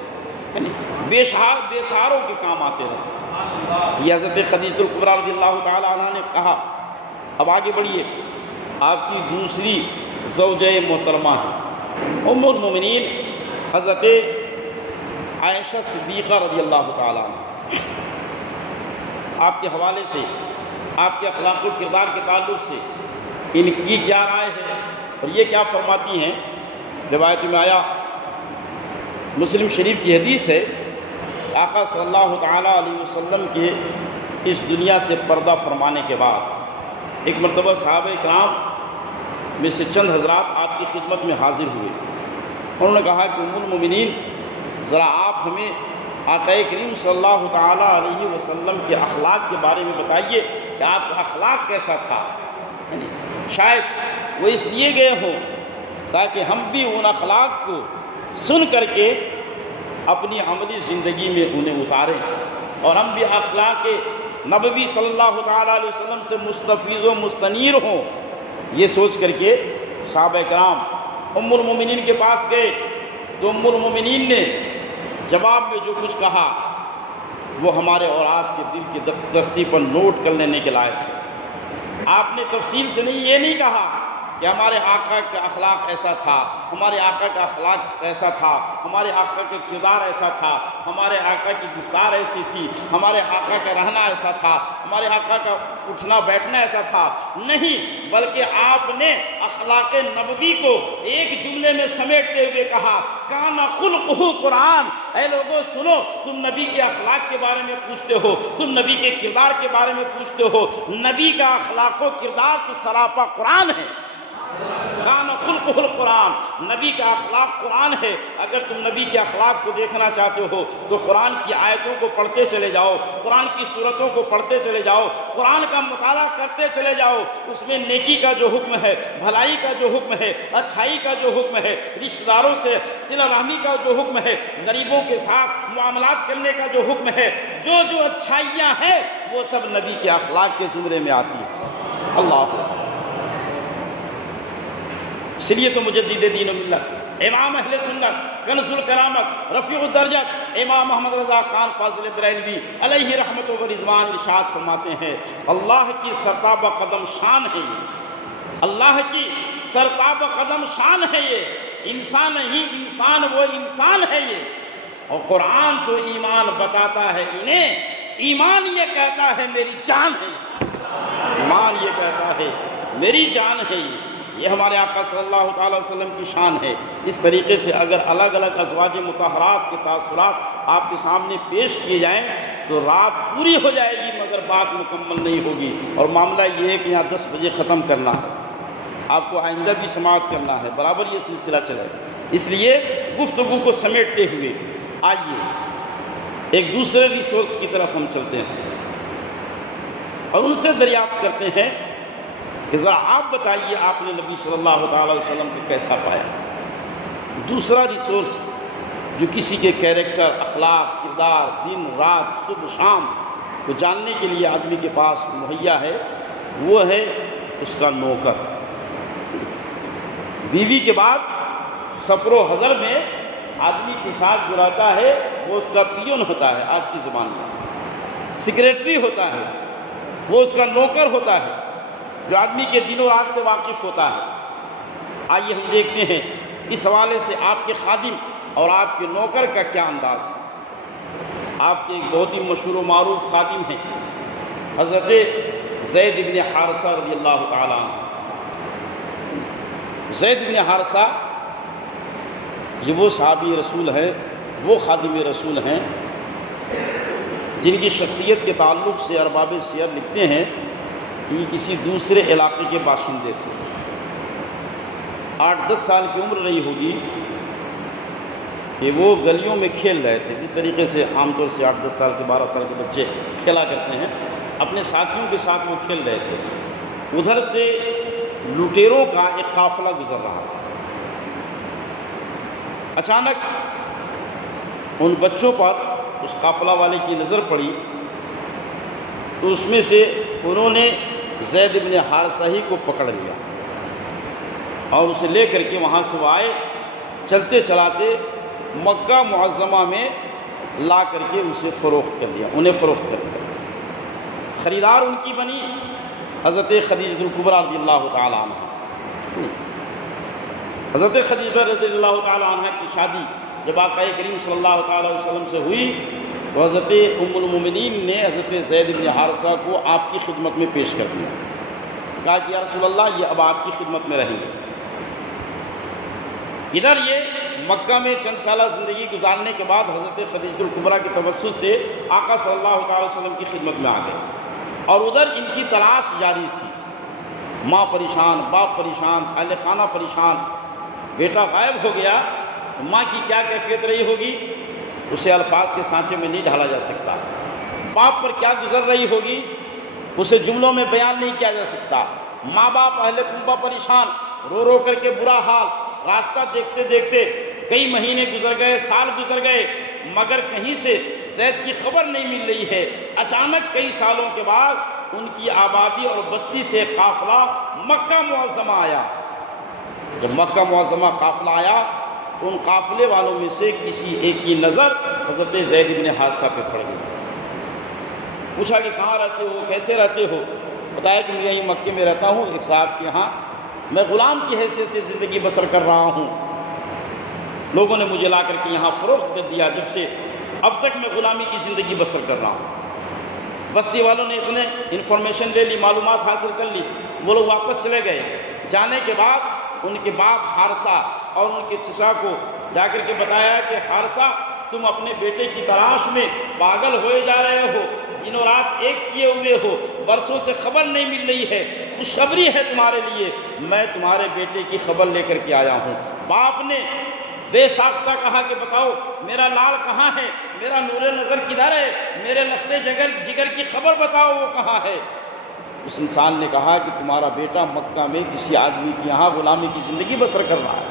یعنی بے سہاروں کے کام آتے رہے۔ یہ حضرت خدیجہ الکبریٰ رضی اللہ تعالیٰ عنہ نے کہا۔ اب آگے بڑھیے، آپ کی دوسری زوجہ محترمہ ہیں ام المومنین حضرت عائشہ صدیقہ رضی اللہ تعالیٰ عنہ۔ آپ کے حوالے سے، آپ کے اخلاق و کردار کے تعلق سے ان کی کیا رائے ہے اور یہ کیا فرماتی ہیں؟ روایت میں آیا، مسلم شریف کی حدیث ہے، آقا صلی اللہ تعالیٰ علیہ وسلم کے اس دنیا سے پردہ فرمانے کے بعد ایک مرتبہ صحابہ کرام میں سے چند حضرات آپ کی خدمت میں حاضر ہوئے۔ انہوں نے کہا کہ ام المومنین، ذرا آپ ہمیں آقا کریم صلی اللہ تعالیٰ علیہ وسلم کے اخلاق کے بارے میں بتائیے کہ آپ کا اخلاق کیسا تھا۔ یعنی شاید وہ اس لیے گئے ہوں تاکہ ہم بھی ان اخلاق کو سن کر کے اپنی عملی زندگی میں انہیں اتاریں اور ہم بھی اخلاق نبوی صلی اللہ تعالیٰ علیہ وسلم سے مستفیض و مستنیر ہوں۔ یہ سوچ کر کے صحابہ کرام ام المومنین کے پاس گئے تو ام المومنین نے جواب میں جو کچھ کہا وہ ہمارے اور آپ کے دل کی دستی پر نوٹ کر لینے کے لائق ہے۔ آپ نے تفصیل سے نہیں، یہ نہیں کہا کہ ہمارے آقا کا اخلاق ایسا تھا، ہمارے آقا کا اخلاق ایسا تھا، ہمارے آقا کا کردار ایسا تھا، ہمارے آقا کی گفتار ایسی تھی، ہمارے آقا کا رہنا ایسا تھا، ہمارے آقا کا اٹھنا بیٹھنا ایسا تھا، نہیں، بلکہ آپ نے اخلاق نبوی کو ایک جملے میں سمیٹتے ہوئے کہا کان خلقہ قرآن۔ اے لوگوں سنو، تم نبی کے اخلاق کے بارے میں پوچھتے ہو، تم نبی کے کردار کے بارے میں پوچھتے ہو، نبی کا اخلاق و کردار تو سراپا قرآن ہے۔ کان خلقہ القرآن، نبی کا اخلاق قرآن ہے۔ اگر تم نبی کے اخلاق کو دیکھنا چاہتے ہو تو قرآن کی آیتوں کو پڑھتے چلے جاؤ، قرآن کی سورتوں کو پڑھتے چلے جاؤ، قرآن کا مطالعہ کرتے چلے جاؤ۔ اس میں نیکی کا جو حکم ہے، بھلائی کا جو حکم ہے، اچھائی کا جو حکم ہے، رشتہ داروں سے صلہ رحمی کا جو حکم ہے، غریبوں کے ساتھ معاملات کرنے کا جو حکم ہے، جو جو اچھائیاں ہیں وہ سب نبی کے اخلاق کے زمرے میں آتی ہیں۔ اللہ، اس لیے تو مجدد دین و ملت، امام اہل سنت، کنز الکرامت، رفیع الدرجت امام محمد رضا خان فاضل بریلوی علیہ رحمت و رضوان ارشاد فرماتے ہیں اللہ کی سرتابہ قدم شان ہے یہ، اللہ کی سرتابہ قدم شان ہے یہ، انسان نہیں انسان وہ انسان ہے یہ، اور قرآن تو ایمان بتاتا ہے انہیں، ایمان یہ کہتا ہے میری جان ہے، ایمان یہ کہتا ہے میری جان ہے یہ ہمارے آقا صلی اللہ تعالی وسلم کی شان ہے۔ اس طریقے سے اگر الگ الگ ازواج مطہرات کے تاثرات آپ کے سامنے پیش کیے جائیں تو رات پوری ہو جائے گی مگر بات مکمل نہیں ہوگی، اور معاملہ یہ ہے کہ یہاں 10 بجے ختم کرنا ہے، آپ کو آئندہ بھی سماعت کرنا ہے، برابر یہ سلسلہ چلے گا۔ اس لیے گفتگو کو سمیٹتے ہوئے آئیے ایک دوسرے ریسورس کی طرف ہم چلتے ہیں اور ان سے دریافت کرتے ہیں کہ ذرا آپ بتائیے آپ نے نبی صلی اللہ تعالی وسلم کو کیسا پایا۔ دوسرا ریسورس جو کسی کے کیریکٹر، اخلاق، کردار، دن رات صبح شام کو جاننے کے لیے آدمی کے پاس مہیا ہے وہ ہے اس کا نوکر۔ بیوی کے بعد سفر و حضر میں آدمی کے ساتھ جو رہتا ہے وہ اس کا پیون ہوتا ہے، آج کی زبان میں سیکریٹری ہوتا ہے، وہ اس کا نوکر ہوتا ہے جو آدمی کے دن و رات سے واقف ہوتا ہے۔ آئیے ہم دیکھتے ہیں اس حوالے سے آپ کے خادم اور آپ کے نوکر کا کیا انداز ہے۔ آپ کے ایک بہت ہی مشہور و معروف خادم ہیں حضرت زید بن حارثہ رضی اللہ تعالیٰ عنہ۔ زید بن حارثہ یہ وہ صحابی رسول ہیں، وہ خادم رسول ہیں جن کی شخصیت کے تعلق سے ارباب سیر لکھتے ہیں کہ یہ کسی دوسرے علاقے کے باشندے تھے۔ 8-10 سال کی عمر رہی ہوگی کہ وہ گلیوں میں کھیل رہے تھے، جس طریقے سے عام طور سے 8-10 سال کے 12 سال کے بچے کھیلا کرتے ہیں، اپنے ساتھیوں کے ساتھ وہ کھیل رہے تھے۔ ادھر سے لٹیروں کا ایک قافلہ گزر رہا تھا۔ اچانک ان بچوں پر اس قافلہ والے کی نظر پڑی تو اس میں سے انہوں نے زید بن حارثہ ہی کو پکڑ لیا اور اسے لے کر کے وہاں سے وہ آئے، چلتے چلاتے مکہ معظمہ میں لا کر کے اسے فروخت کر دیا، انہیں فروخت کر دیا۔ خریدار ان کی بنی حضرت خدیجہ الکبریٰ رضی اللہ تعالی عنہ۔ حضرت خدیجہ رضی اللہ تعالی عنہ کی شادی جب آقا کریم صلی اللہ تعالی وسلم سے ہوئی تو حضرت ام المومنین نے حضرت زید بن حارثہ کو آپ کی خدمت میں پیش کر دیا، کہا کہ یا رسول اللہ یہ اب آپ کی خدمت میں رہیں گے۔ ادھر یہ مکہ میں چند سالہ زندگی گزارنے کے بعد حضرت خدیجہ الکبریٰ کی توسط سے آقا صلی اللہ تعالی وسلم کی خدمت میں آ گئے، اور ادھر ان کی تلاش جاری تھی۔ ماں پریشان، باپ پریشان، اہل خانہ پریشان، بیٹا غائب ہو گیا، ماں کی کیا کیفیت رہی ہوگی اسے الفاظ کے سانچے میں نہیں ڈھالا جا سکتا۔ باپ پر کیا گزر رہی ہوگی اسے جملوں میں بیان نہیں کیا جا سکتا۔ ماں باپ اہل کنبہ پریشان، رو رو کر کے برا حال، راستہ دیکھتے دیکھتے کئی مہینے گزر گئے، سال گزر گئے، مگر کہیں سے زید کی خبر نہیں مل رہی ہے۔ اچانک کئی سالوں کے بعد ان کی آبادی اور بستی سے قافلہ مکہ معظمہ آیا۔ جب مکہ معظمہ قافلہ آیا تو ان قافلے والوں میں سے کسی ایک کی نظر حضرت زید بن حارثہ پہ پڑ گئی۔ پوچھا کہ کہاں رہتے ہو، کیسے رہتے ہو؟ بتایا کہ میں یہیں مکے میں رہتا ہوں، ایک صاحب کے یہاں میں غلام کی حیثیت سے زندگی بسر کر رہا ہوں، لوگوں نے مجھے لا کر کے یہاں فروخت کر دیا، جب سے اب تک میں غلامی کی زندگی بسر کر رہا ہوں۔ بستی والوں نے اتنے انفارمیشن لے لی، معلومات حاصل کر لی، وہ لوگ واپس چلے گئے۔ جانے کے بعد ان کے باپ حارثہ اور ان کے چچا کو جا کر کے بتایا کہ حارثہ تم اپنے بیٹے کی تلاش میں پاگل ہوئے جا رہے ہو، دنوں رات ایک کیے ہوئے ہو، برسوں سے خبر نہیں مل رہی ہے، خوشخبری ہے تمہارے لیے، میں تمہارے بیٹے کی خبر لے کر کے آیا ہوں۔ باپ نے بے ساختہ کہا کہ بتاؤ میرا لال کہاں ہے، میرا نور نظر کدھر ہے، میرے لخت جگر کی خبر بتاؤ وہ کہاں ہے۔ اس انسان نے کہا کہ تمہارا بیٹا مکہ میں کسی آدمی کے یہاں غلامی کی زندگی بسر کر رہا ہے،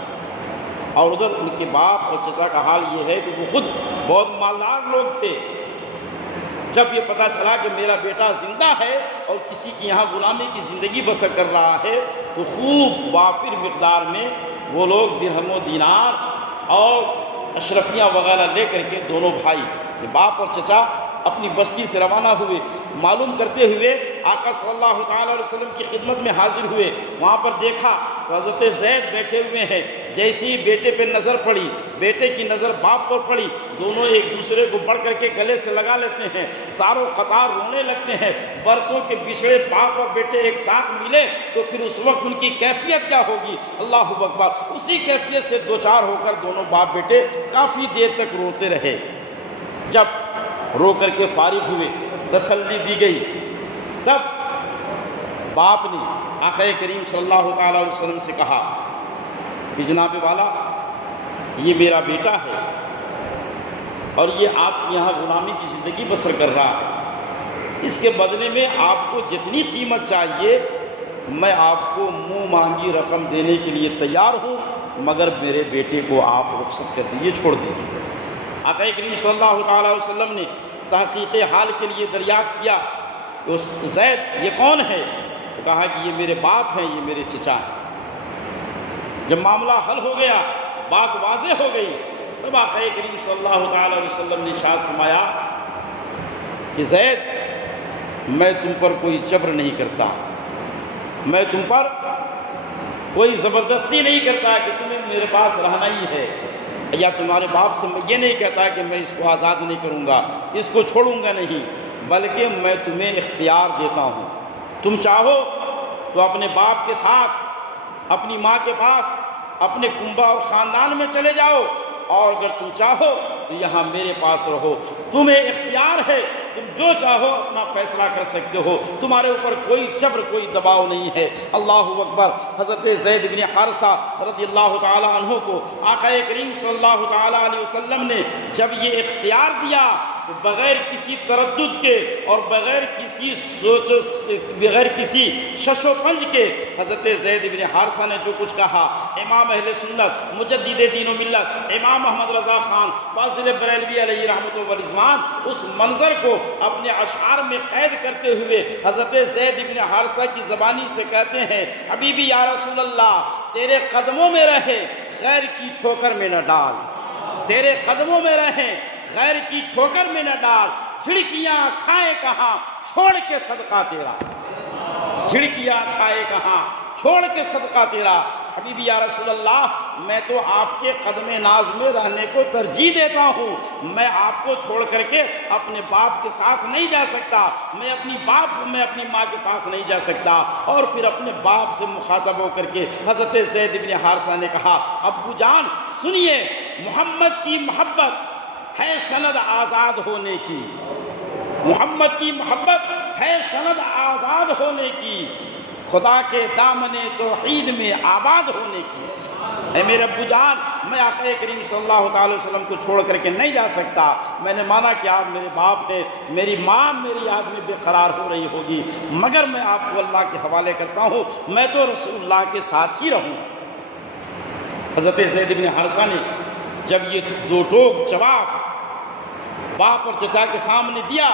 اور ادھر ان کے باپ اور چچا کا حال یہ ہے کہ وہ خود بہت مالدار لوگ تھے۔ جب یہ پتا چلا کہ میرا بیٹا زندہ ہے اور کسی کے یہاں غلامی کی زندگی بسر کر رہا ہے، تو خوب وافر مقدار میں وہ لوگ درہم و دینار اور اشرفیاں وغیرہ لے کر کے دونوں بھائی باپ اور چچا اپنی بستی سے روانہ ہوئے۔ معلوم کرتے ہوئے آقا صلی اللہ تعالیٰ علیہ وسلم کی خدمت میں حاضر ہوئے۔ وہاں پر دیکھا تو حضرت زید بیٹھے ہوئے ہیں۔ جیسے ہی بیٹے پہ نظر پڑی، بیٹے کی نظر باپ پر پڑی، دونوں ایک دوسرے کو بڑھ کر کے گلے سے لگا لیتے ہیں، ساروں قطار رونے لگتے ہیں۔ برسوں کے بچھڑے باپ اور بیٹے ایک ساتھ ملے تو پھر اس وقت ان کی کیفیت کیا ہوگی، اللہ اکبر۔ اسی کیفیت سے دو چار ہو کر دونوں باپ بیٹے کافی دیر تک روتے رہے۔ جب رو کر کے فارغ ہوئے، تسلی دی گئی، تب باپ نے آقا کریم صلی اللہ تعالیٰ علیہ وسلم سے کہا کہ جناب والا یہ میرا بیٹا ہے اور یہ آپ کے یہاں غلامی کی زندگی بسر کر رہا ہے، اس کے بدلے میں آپ کو جتنی قیمت چاہیے میں آپ کو منہ مانگی رقم دینے کے لیے تیار ہوں، مگر میرے بیٹے کو آپ رخصت کر دیجیے، چھوڑ دیجیے۔ آقا کریم صلی اللہ تعالیٰ علیہ وسلم نے تحقیق حال کے لیے دریافت کیا کہ زید یہ کون ہے؟ تو کہا کہ یہ میرے باپ ہیں، یہ میرے چچا ہیں۔ جب معاملہ حل ہو گیا، بات واضح ہو گئی، تب آقا کریم صلی اللہ تعالیٰ علیہ وسلم نے ارشاد فرمایا کہ زید میں تم پر کوئی جبر نہیں کرتا، میں تم پر کوئی زبردستی نہیں کرتا کہ تمہیں میرے پاس رہنا ہی ہے، یا تمہارے باپ سے میں یہ نہیں کہتا کہ میں اس کو آزاد نہیں کروں گا، اس کو چھوڑوں گا نہیں، بلکہ میں تمہیں اختیار دیتا ہوں۔ تم چاہو تو اپنے باپ کے ساتھ اپنی ماں کے پاس اپنے کنبہ اور خاندان میں چلے جاؤ، اور اگر تم چاہو تو یہاں میرے پاس رہو، تمہیں اختیار ہے، تم جو چاہو اپنا فیصلہ کر سکتے ہو، تمہارے اوپر کوئی جبر کوئی دباؤ نہیں ہے۔ اللہ اکبر۔ حضرت زید بن حارثہ رضی اللہ تعالیٰ عنہ کو آقا کریم صلی اللہ تعالیٰ علیہ وسلم نے جب یہ اختیار دیا تو بغیر کسی تردد کے اور بغیر کسی سوچ بغیر کسی شش و پنج کے حضرت زید بن حارثہ نے جو کچھ کہا، امام اہل سنت مجدد دین و ملت امام محمد رضا خان فاضل بریلوی علیہ رحمت و رضوان اس منظر کو اپنے اشعار میں قید کرتے ہوئے حضرت زید بن حارثہ کی زبانی سے کہتے ہیں، حبیبی یا رسول اللہ تیرے قدموں میں رہے غیر کی ٹھوکر میں نہ ڈال، تیرے قدموں میں رہیں غیر کی ٹھوکر میں نہ ڈال، جھڑکیاں کھائے کہاں چھوڑ کے صدقہ تیرا، جھڑکیاں کھائے کہاں چھوڑ کے صدقہ تیرا۔ حبیبی یا رسول اللہ میں تو آپ کے قدم ناز میں رہنے کو ترجیح دیتا ہوں، میں آپ کو چھوڑ کر کے اپنے باپ کے ساتھ نہیں جا سکتا، میں اپنی ماں کے پاس نہیں جا سکتا۔ اور پھر اپنے باپ سے مخاطب ہو کر کے حضرت زید بن حارثہ نے کہا، ابو جان سنیے، محمد کی محبت ہے سند آزاد ہونے کی، محمد کی محبت ہے سند آزاد ہونے کی، خدا کے دامن توحید میں آباد ہونے کی۔ اے میرے ابو جان میں آقا کریم صلی اللہ تعالی وسلم کو چھوڑ کر کے نہیں جا سکتا، میں نے مانا کہ آپ میرے باپ ہیں، میری ماں میری یاد میں بے قرار ہو رہی ہوگی، مگر میں آپ کو اللہ کے حوالے کرتا ہوں، میں تو رسول اللہ کے ساتھ ہی رہوں۔ حضرت زید بن حارثہ نے جب یہ دو ٹوک جواب باپ اور چچا کے سامنے دیا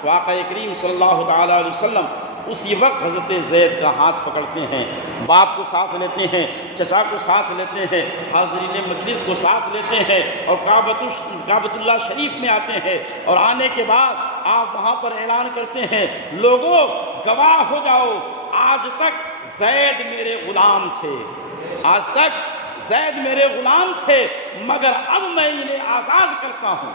تو آقا کریم صلی اللہ تعالی علیہ وسلم اسی وقت حضرت زید کا ہاتھ پکڑتے ہیں، باپ کو ساتھ لیتے ہیں، چچا کو ساتھ لیتے ہیں، حاضرین مجلس کو ساتھ لیتے ہیں، اور کعبۃ اللہ شریف میں آتے ہیں، اور آنے کے بعد آپ وہاں پر اعلان کرتے ہیں، لوگوں گواہ ہو جاؤ، آج تک زید میرے غلام تھے، آج تک زید میرے غلام تھے، مگر اب میں انہیں آزاد کرتا ہوں،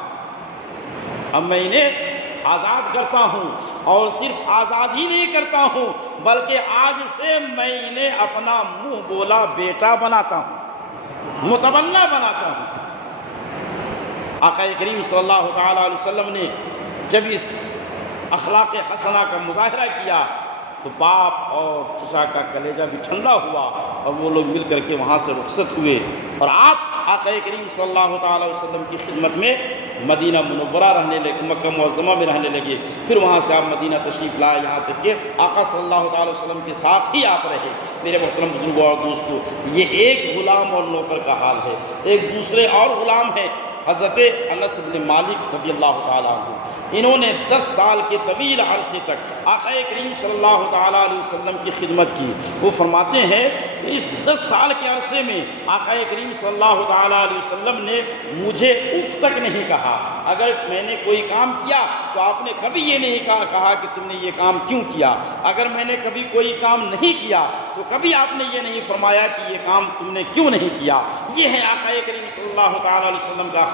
اب میں انہیں آزاد کرتا ہوں، اور صرف آزاد ہی نہیں کرتا ہوں بلکہ آج سے میں انہیں اپنا منہ بولا بیٹا بناتا ہوں، متبنہ بناتا ہوں۔ آقا کریم صلی اللہ تعالیٰ علیہ وسلم نے جب اس اخلاق حسنہ کا مظاہرہ کیا تو باپ اور چچا کا کلیجہ بھی ٹھنڈا ہوا، اور وہ لوگ مل کر کے وہاں سے رخصت ہوئے، اور آپ آقا کریم صلی اللہ تعالیٰ علیہ وسلم کی خدمت میں مدینہ منورہ رہنے لگے، مکہ معظمہ میں رہنے لگے۔ پھر وہاں سے آپ مدینہ تشریف لائے، یہاں تک کہ آقا صلی اللہ تعالیٰ وسلم کے ساتھ ہی آپ رہے۔ میرے محترم بزرگوں اور دوستوں، یہ ایک غلام اور نوکر کا حال ہے۔ ایک دوسرے اور غلام ہیں حضرت انس بن مالک رضی اللہ تعالیٰ عنہ، انہوں نے 10 سال کے طویل عرصے تک آقا کریم صلی اللہ تعالیٰ علیہ وسلم کی خدمت کی۔ وہ فرماتے ہیں کہ اس 10 سال کے عرصے میں آقا کریم صلی اللہ تعالیٰ علیہ وسلم نے مجھے اف تک نہیں کہا۔ اگر میں نے کوئی کام کیا تو آپ نے کبھی یہ نہیں کہا کہ تم نے یہ کام کیوں کیا، اگر میں نے کبھی کوئی کام نہیں کیا تو کبھی آپ نے یہ نہیں فرمایا کہ یہ کام تم نے کیوں نہیں کیا۔ یہ ہے آقا کریم صلی اللہ تعالیٰ علیہ وسلم کا اخلاق۔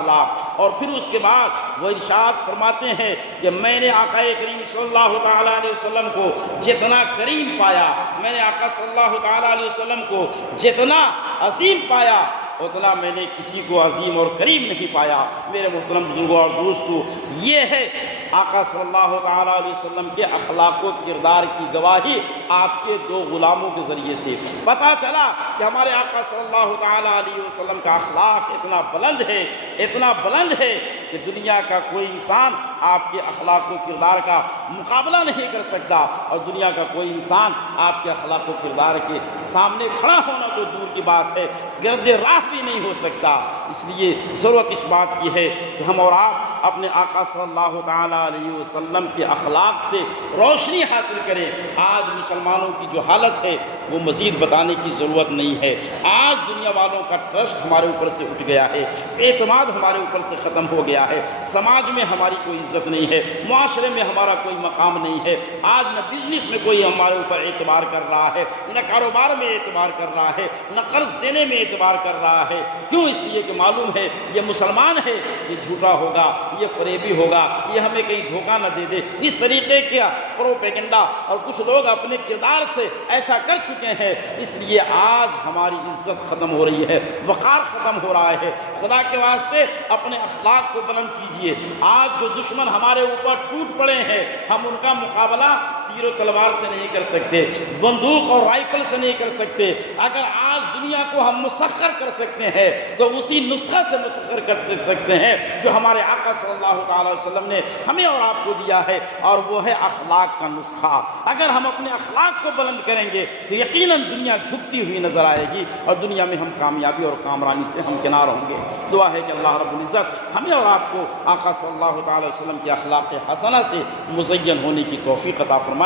اور پھر اس کے بعد وہ ارشاد فرماتے ہیں کہ میں نے آقا کریم صلی اللہ تعالیٰ علیہ وسلم کو جتنا کریم پایا، میں نے آقا صلی اللہ تعالیٰ علیہ وسلم کو جتنا عظیم پایا، اتنا میں نے کسی کو عظیم اور کریم نہیں پایا۔ میرے محترم بزرگوں اور دوستو، یہ ہے آقا صلی اللہ تعالیٰ علیہ وسلم کے اخلاق و کردار کی گواہی آپ کے 2 غلاموں کے ذریعے سے پتہ چلا کہ ہمارے آقا صلی اللہ تعالیٰ علیہ وسلم کا اخلاق اتنا بلند ہے، اتنا بلند ہے کہ دنیا کا کوئی انسان آپ کے اخلاق و کردار کا مقابلہ نہیں کر سکتا، اور دنیا کا کوئی انسان آپ کے اخلاق و کردار کے سامنے کھڑا ہونا تو دور کی بات ہے، گرد راہ بھی نہیں ہو سکتا۔ اس لیے ضرورت اس بات کی ہے کہ ہم اور آپ اپنے آقا صلی اللہ تعالیٰ علیہ وسلم کے اخلاق سے روشنی حاصل کریں۔ آج مسلمانوں کی جو حالت ہے وہ مزید بتانے کی ضرورت نہیں ہے۔ آج دنیا والوں کا ٹرسٹ ہمارے اوپر سے اٹھ گیا ہے، اعتماد ہمارے اوپر سے ختم ہو گیا ہے، سماج میں ہماری کوئی عزت نہیں ہے، معاشرے میں ہمارا کوئی مقام نہیں ہے۔ آج نہ بزنس میں کوئی ہمارے اوپر اعتبار کر رہا ہے، نہ کاروبار میں اعتبار کر رہا ہے، نہ قرض دینے میں اعتبار کر رہا ہے۔ کیوں؟ اس لیے کہ معلوم ہے یہ مسلمان ہے، یہ جھوٹا ہوگا، یہ فریبی ہوگا، یہ ہمیں کہیں دھوکہ نہ دے دے۔ اس طریقے کا پروپیگنڈا اور کچھ لوگ اپنے کردار سے ایسا کر چکے ہیں، اس لیے آج ہماری عزت ختم ہو رہی ہے، وقار ختم ہو رہا ہے۔ خدا کے واسطے اپنے اخلاق کو بلند کیجئے۔ آج جو دشمن ہمارے اوپر ٹوٹ پڑے ہیں، ہم ان کا مقابلہ تیر و تلوار سے نہیں کر سکتے، بندوق اور رائفل سے نہیں کر سکتے۔ اگر آج دنیا کو ہم مسخر کر سکتے ہیں تو اسی نسخہ سے مسخر کر سکتے ہیں جو ہمارے آقا صلی اللہ تعالیٰ علیہ وسلم نے ہمیں اور آپ کو دیا ہے، اور وہ ہے اخلاق کا نسخہ۔ اگر ہم اپنے اخلاق کو بلند کریں گے تو یقیناً دنیا جھکتی ہوئی نظر آئے گی، اور دنیا میں ہم کامیابی اور کامرانی سے ہمکنار ہوں گے۔ دعا ہے کہ اللہ رب العزت ہمیں اور آپ کو آقا صلی اللہ تعالیٰ علیہ وسلم کے اخلاق حسنہ سے مزین ہونے کی توفیق عطا فرمائے۔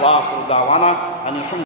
وآخر دعوانا ان الحمد